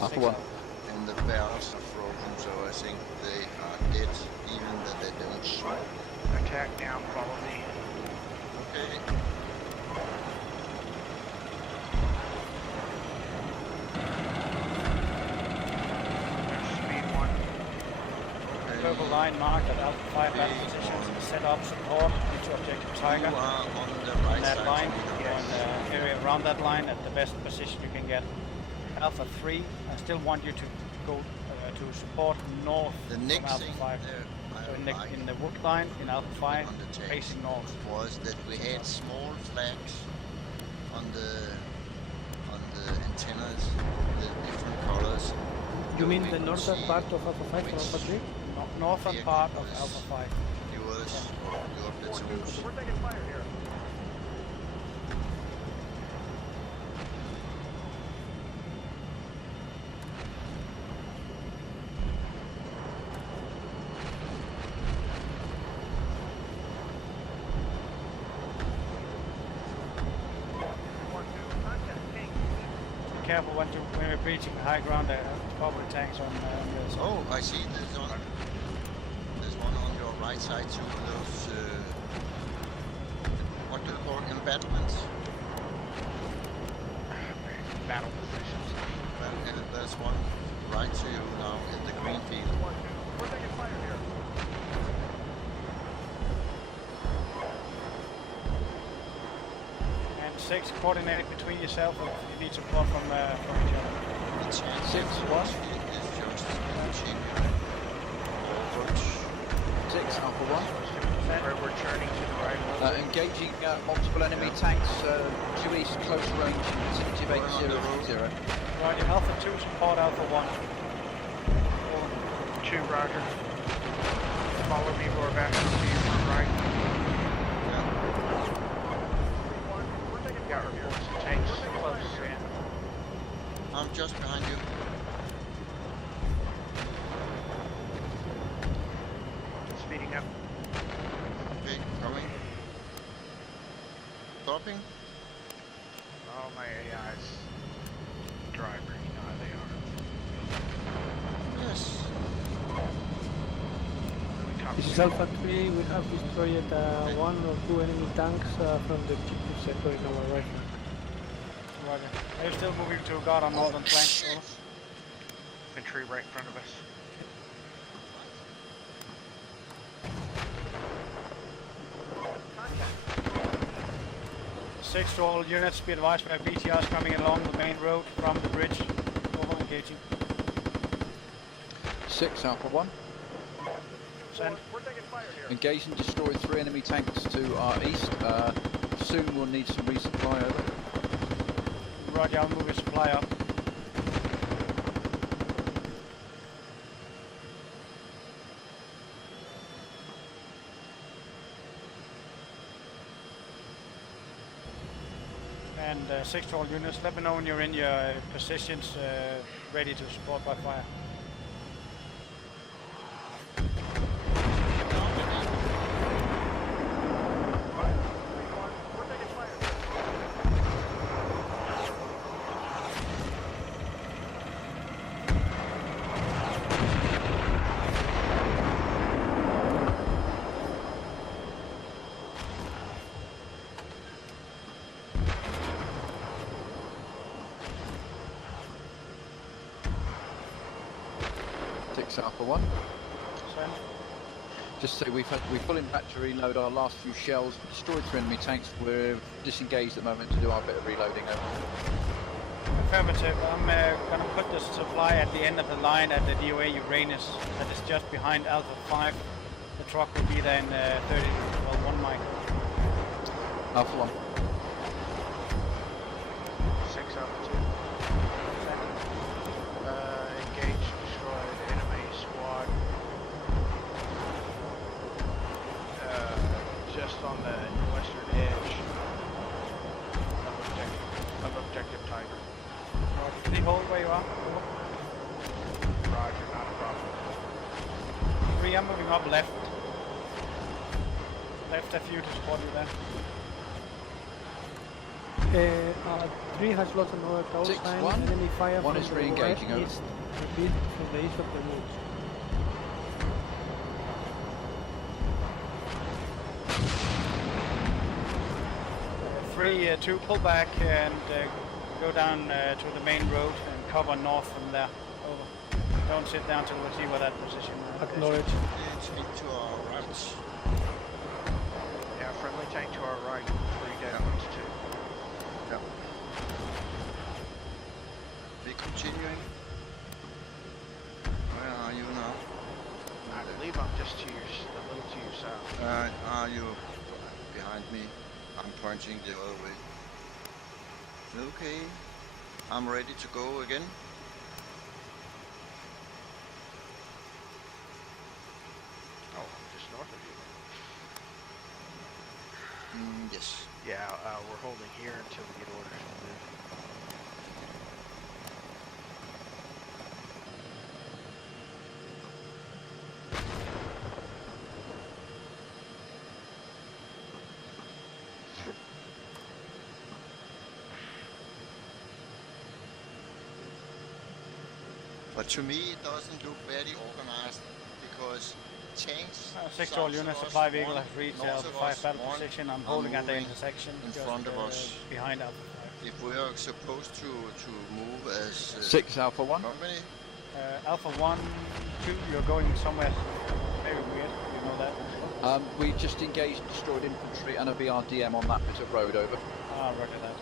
Alpha 6 1. And the barrels are frozen, so I think they are dead, even that they don't shoot. Attack down, follow me. Okay. There's speed 1. Purple line marked at Alpha 5 battle positions. Set up support into objective Tiger. You are on the right On that side. line, Yes. on the area around that line at the best position you can get. Alpha 3, I still want you to go to support north The from next Alpha thing 5. So in the wood line in Alpha 5, on the tank facing north. was that we had small flags on the antennas, the different colors. You mean We the could northern see part of Alpha 5 and Alpha 3? Northern vehicle part of was Alpha 5. yours or your platoons. We're taking fire here. Careful when we're breaching the high ground. There are cavalry tanks on the other side. Oh, I see. There's one on your right side too. Those what do you call embattlements? Battle positions. Well, there's one right to you now in the green field. We're taking fire here. And 6, coordinate between yourself if you need support from each other. The chance 6, 1. is just continue forward. 6, Alpha 1. We're turning to the right. Engaging multiple enemy tanks due east, close range, sensitive 8030. Right, Alpha 2, support Alpha 1. 2, roger. Follow me, we're back to the right. Got reports of tanks close in. I'm just behind you. Speeding up. Okay, coming. Stopping. Oh, my AI's driver, you know how they are. Yes. This is Alpha 3, we have destroyed 1 or 2 enemy tanks from the objective sector in our right flank. Roger. Are you still moving to guard on northern flank? Shit. Infantry right in front of us. Six to all units, be advised by BTRs coming along the main road from the bridge. Over engaging. 6, Alpha 1. Send. We're taking fire here. Engage and destroy 3 enemy tanks to our east. Soon we'll need some resupply over. Roger, I'll move your supply up. And 6 to all units, let me know when you're in your positions, ready to support by fire. We're taking fire here. Alpha 1. Send. Just say we fully had to reload our last few shells, destroyed 3 enemy tanks. We're disengaged at the moment to do our bit of reloading. Over. Affirmative. I'm gonna put the supply at the end of the line at the DOA Uranus that is just behind Alpha 5. The truck will be there in 1 mic. Alpha 1. 6 Alpha 2. Engage, destroyed enemy squad. Just on the western edge of objective Tiger. Can you hold where you are? Roger, not a problem. 3, I'm moving up left. Left a few to support you there. 3 has lost another call 6, sign. 1. Enemy fire 1 from is the re-engaging, over. east. Repeat, from the east of the woods. 3, 2, pull back and go down to the main road and cover north from there. Over. Don't sit down till we see where that position is. Acknowledge. It's to our right. Yeah, friendly tank to our right. 3 down, 2. Yeah. We're continuing. Where are you now? I believe I'm just to your, a little to your south. Are you behind me? I'm pointing the other way. Okay. I'm ready to go again. Oh, just north of you. Yes. Yeah, we're holding here until we get orders from them. But to me, it doesn't look very organized because tanks. 6 all units, supply vehicle has reached Alpha 5 battle position. I'm holding at the intersection in just front of us. behind Alpha 5. If we are supposed to move as 6 Alpha 1. company, Alpha 1, 2, you're going somewhere very weird, you know that? We just engaged destroyed infantry and a VRDM on that bit of road, over. Ah, roger that.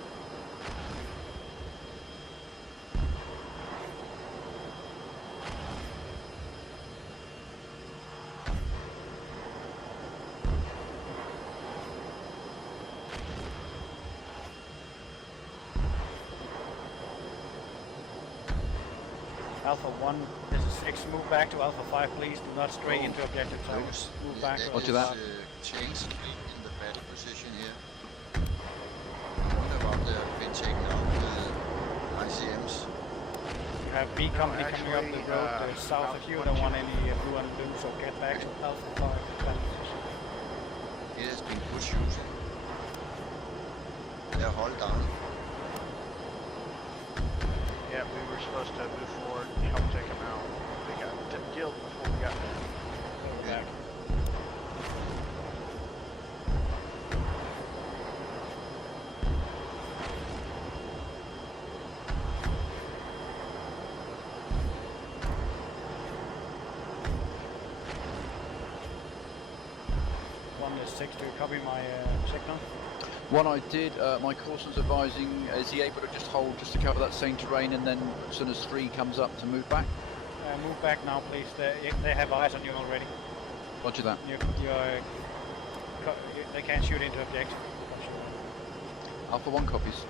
Alpha 1, this is 6, move back to Alpha 5 please, do not stray into objective targets. Move back to Roger Alpha that. 5. Tanks in the battle position here. What about the been taken out with ICMs? You have B company coming up the road south of you, don't want any blue and blue, so get back to Alpha 5 battle position. It has been push using. They're hauled down. Yeah, we were supposed to move forward and help take them out. They got killed before we got there. Go back. One is 6, do you copy my signal? 1 I did, my Corson's advising, is he able to just hold just to cover that same terrain and then as soon as 3 comes up to move back? Move back now please, they have eyes on you already. Roger that. They can't shoot into objective. Alpha 1 copies.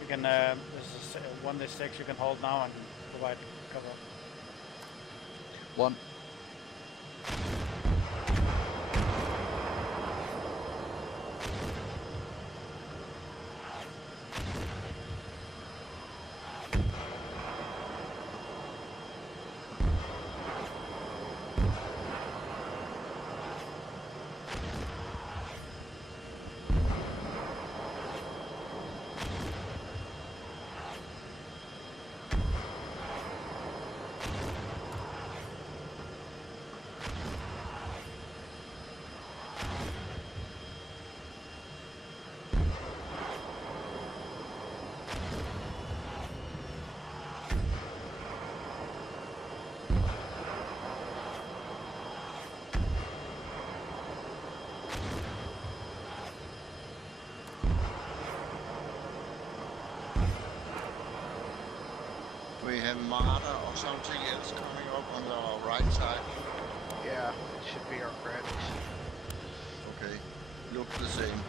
You can, this is 1 to 6, you can hold now and provide cover. 1. We have Marta or something else coming up on the right side. Yeah, it should be our friends. Okay, look the same.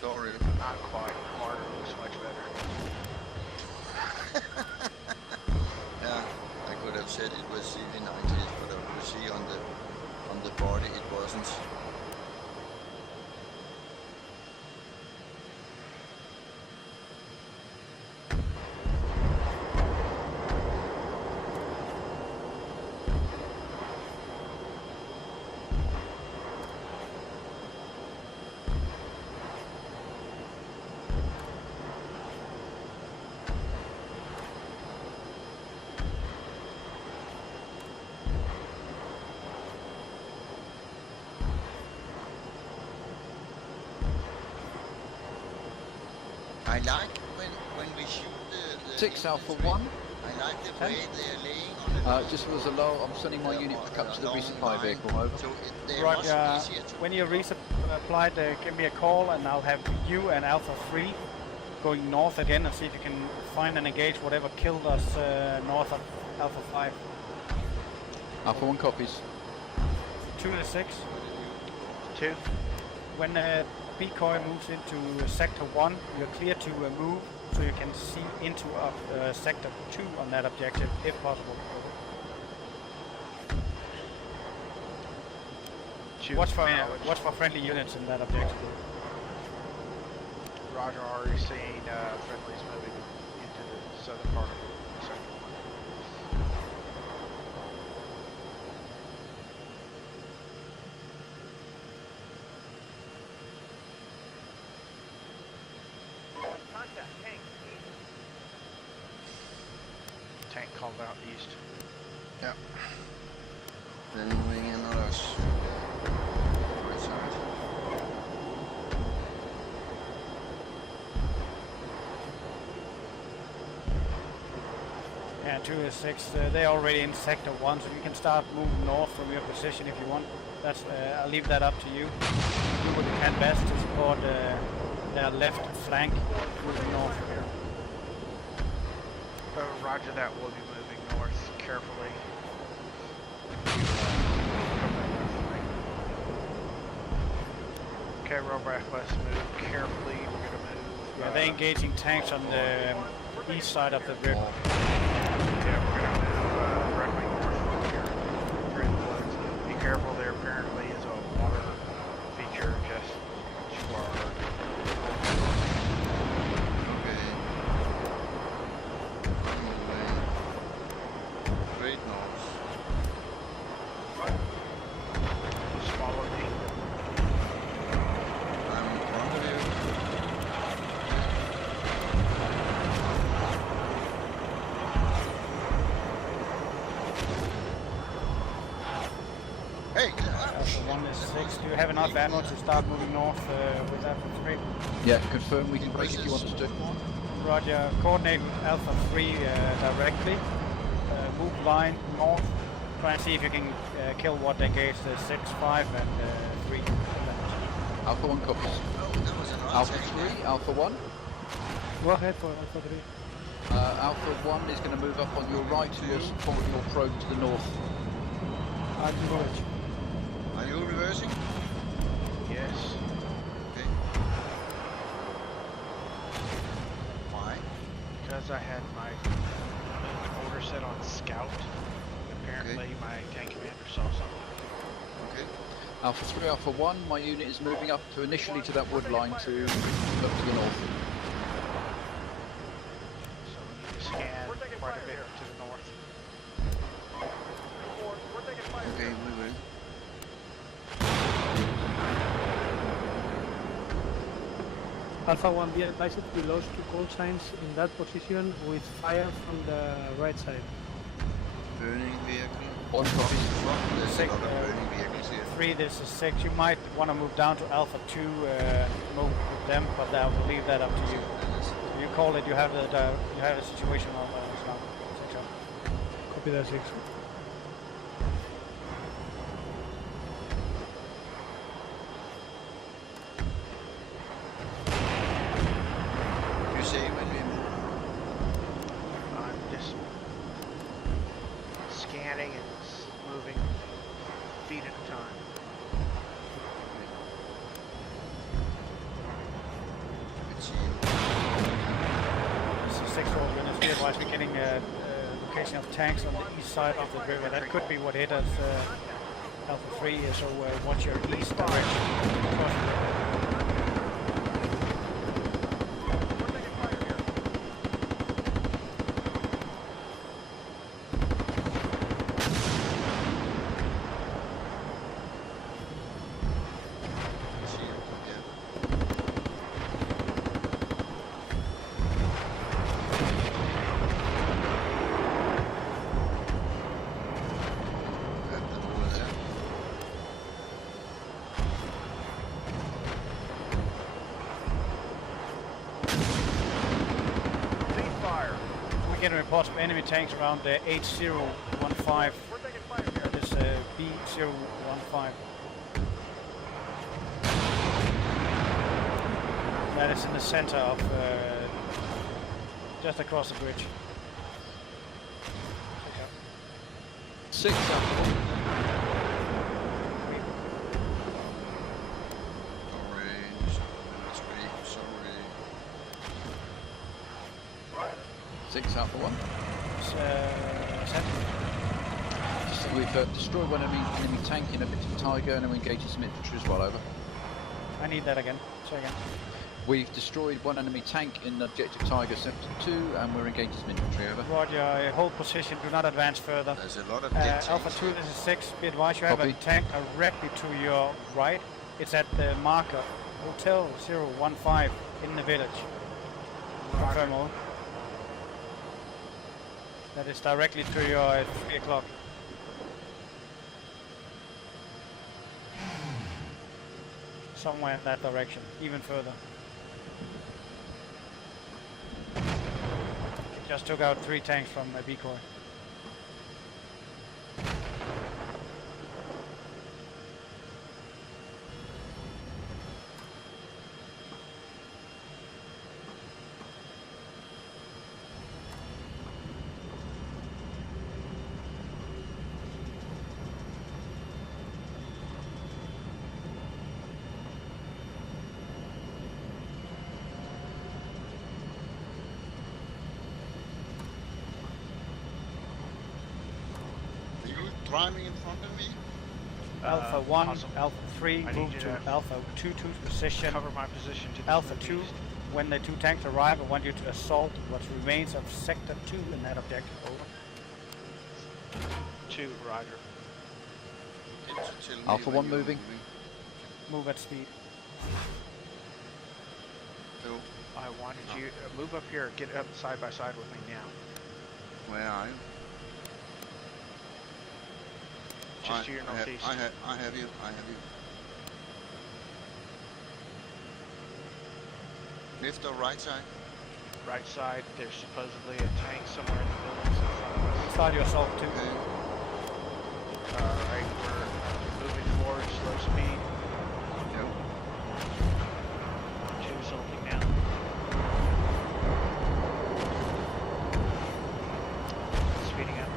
Sorry. Not quite. Martyr looks much better. Yeah, I could have said it was CV90s, but you see on the body it wasn't. I like when we shoot the 6 Alpha infantry, 1. I like the way they're laying on it. Just was a low. I'm sending my unit back up to the resupply vehicle. Over. So they're Roger. much easier to... When you're resupplied, give me a call and I'll have you and Alpha 3 going north again and see if you can find and engage whatever killed us north of Alpha 5. Alpha 1 copies. 2 to 6. 2. When decoy moves into sector 1, you're clear to move so you can see into sector 2 on that objective if possible. Watch for friendly units in that objective. Roger, already seeing friendlies moving into the southern part of sector 1. Contact, tank, east. Tank called out east. Yeah. They're moving in on us. Right side. Yeah, 2 to 6, they're already in sector 1, so you can start moving north from your position if you want. That's I'll leave that up to you. Do what you can best to support their left flank moving north here. Roger that, we'll be moving north carefully. Okay, Robrath, let's move carefully. We're going to move... Yeah, they're engaging tanks on the east side of the river. Yeah, we're going to move directly north here through the woods. Be careful, there apparently is a water feature just to our... Okay. Moving. Straight north. Just follow me. I'm in front of you. Hey! Alpha 1 is 6. Do you have enough ammo to start moving north with Alpha 3? Yeah, confirm we can break if you want us to. Roger. Coordinate with Alpha 3 directly. Move line north. Try and see if you can kill what they gave the 6, 5 and 3. Alpha 1 copies. Oh, that was another Alpha tank. 3, Alpha 1. Go ahead for Alpha 3. Alpha 1 is going to move up on your right and will support your probe to the north. Acknowledge. Are you reversing? Yes. Okay. Why? Because I had my order set on scout. Apparently my tank commander saw something. Okay. Alpha 3, Alpha 1, my unit is moving up to initially to that wood line to look to the north. So we need to scan quite a bit to the north. We're taking fire. Okay, we will. Alpha 1, be advised we lost 2 call signs in that position with fire from the right side. Burning vehicle. 1 copy. There's a Six, lot of burning vehicles here. 3, this is 6. You might want to move down to Alpha 2, move with them, but I will leave that up to you. You call it, you have the situation on section. Copy that 6. You say when we move. and it's advice we're getting location of tanks on the east side of the river. That could be what hit us Alpha 3, so watch your east direction. Across the river. Getting reports from enemy tanks around 8015. That is B015. That is in the center of just across the bridge. 6 up. Six Alpha 1. We've destroyed one enemy tank in Objective Tiger, and then we engaged some infantry as well, over. I need that again. Say again. We've destroyed one enemy tank in Objective Tiger Sector 2, and we're engaging some infantry, over. Roger, hold position, do not advance further. There's a lot of dead Alpha 2, this is 6. Be advised, you have a tank directly to your right. It's at the marker, Hotel 015 in the village. Confirm all. That is directly to your 3 o'clock. Somewhere in that direction, even further. Just took out 3 tanks from a decoy. Driving in front of me. Alpha 1, awesome. Alpha 3, I move need you to to Alpha 2 position. Cover my position to the Alpha 2, northeast. when the 2 tanks arrive, I want you to assault what remains of Sector 2 in that objective. Over. 2, roger. Alpha 1 moving. Move at speed. I wanted you move up here, get up side by side with me now. Where are you? Just to your northeast. I have you. Left or right side? Right side, there's supposedly a tank somewhere in the buildings in front of us. Start your assault 2. Alright, we're moving forward, slow speed. Yep. 2 assaulting now. Speeding up.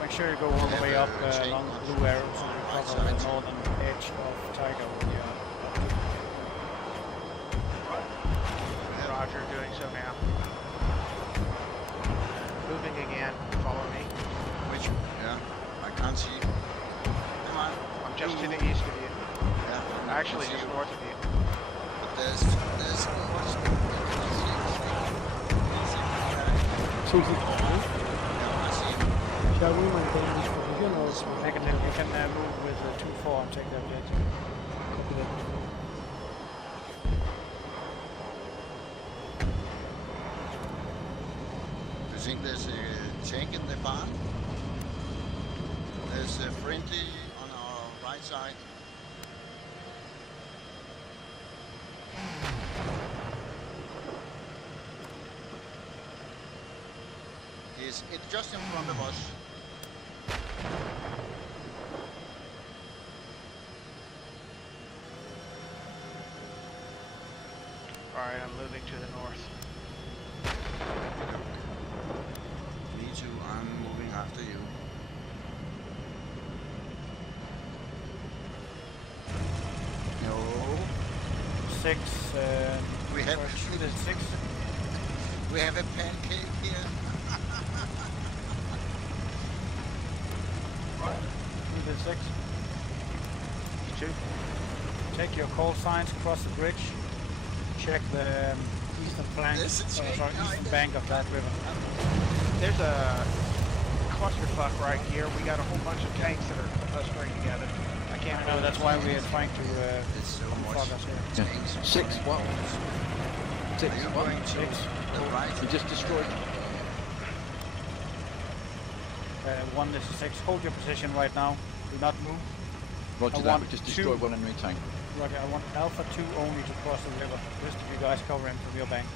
Make sure you go all the way up along the blue arrow so you cover the northern edge of Tiger. Roger, doing so now. Moving again, follow me. Which? Yeah, I can't see. Come on. I'm just to the east of you. Yeah. Actually, just north of you. But there's what's Shall we maintain this position or Negative, you can move with 2-4 and take the objective. copy that? Do you think there's a tank in the barn? There's a friendly on our right side. It's just in front of us. Alright, I'm moving to the north. Me too, I'm moving after you. No. 6. We have shoot at 6. We have a pancake here. Shoot at 6. 2. Take your call signs, cross the bridge. Check the eastern flank, eastern bank of that river. There's a clusterfuck right here. We got a whole bunch of tanks that are clustering together. I can't know, that's why we are trying to it's so much us here. tanks. 6, what? 6, Are you what? going to 6. the right? We just destroyed. 1 is 6. Hold your position right now. Do not move. Roger I that, want we just 2. destroyed one enemy tank. Roger, I want Alpha 2 only to cross the river. The rest of you guys cover him from your bank.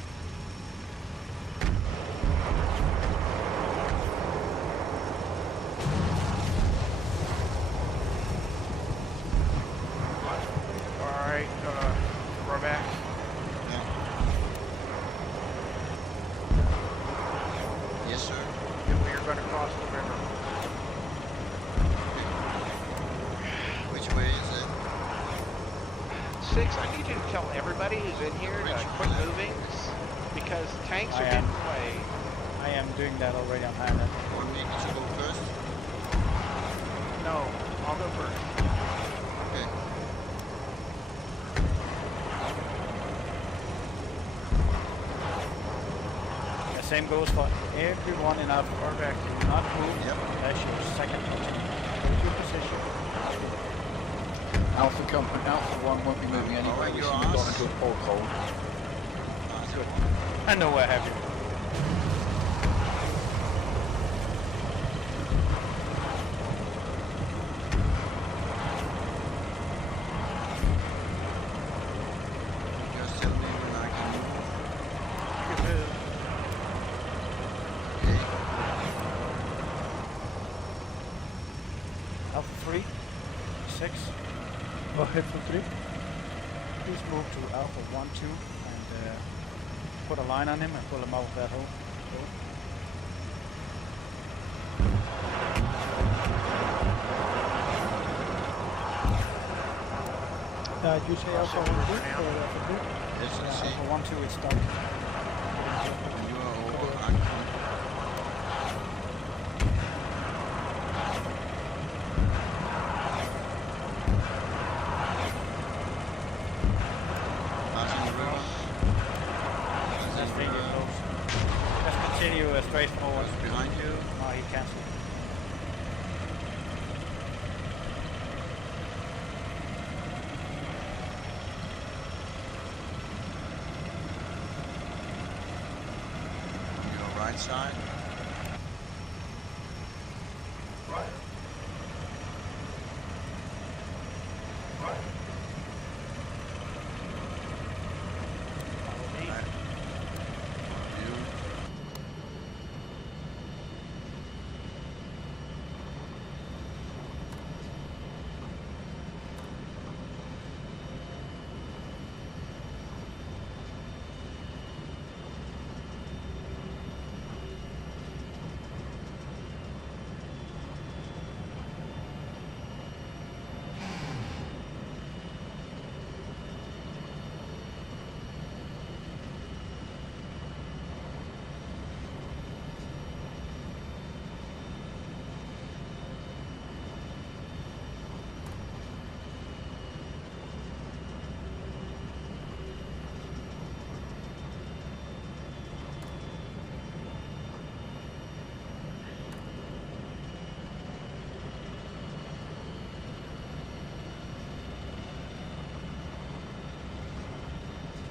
Alright, we're back. Yes, sir. And we are going to cross the river. Which way is it? 6, I need you to tell everybody who's in here to quit moving because tanks are getting away. I am doing that already on Highland. You want me to go first? No, I'll go first. Okay. The same goes for everyone in our quarterback. Do not move. Yep. That's your second objective. Hold your position. Alpha company, Alpha 1 won't be moving anyway. We've gone into a porthole. Good. I know where I have you. Just tell me when I can move. You can move. Okay. Alpha 3, 6. Go ahead for 3. Please move to Alpha 1, 2 and put a line on him and pull him out of that hole. You say Alpha 1, 2 or Alpha 3? Yes, I see. Alpha 1, 2, it's done. You are over. I'm coming. Passing the river. That's danger close. Just continue straight forward. Behind you. No, he cancelled. Your right side. You.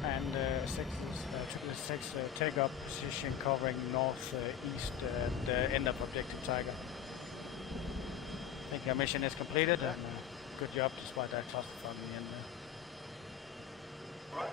And 6 take up position covering north, east, and end of objective Tiger. I think your mission is completed, and good job despite that clusterfuck in the end there.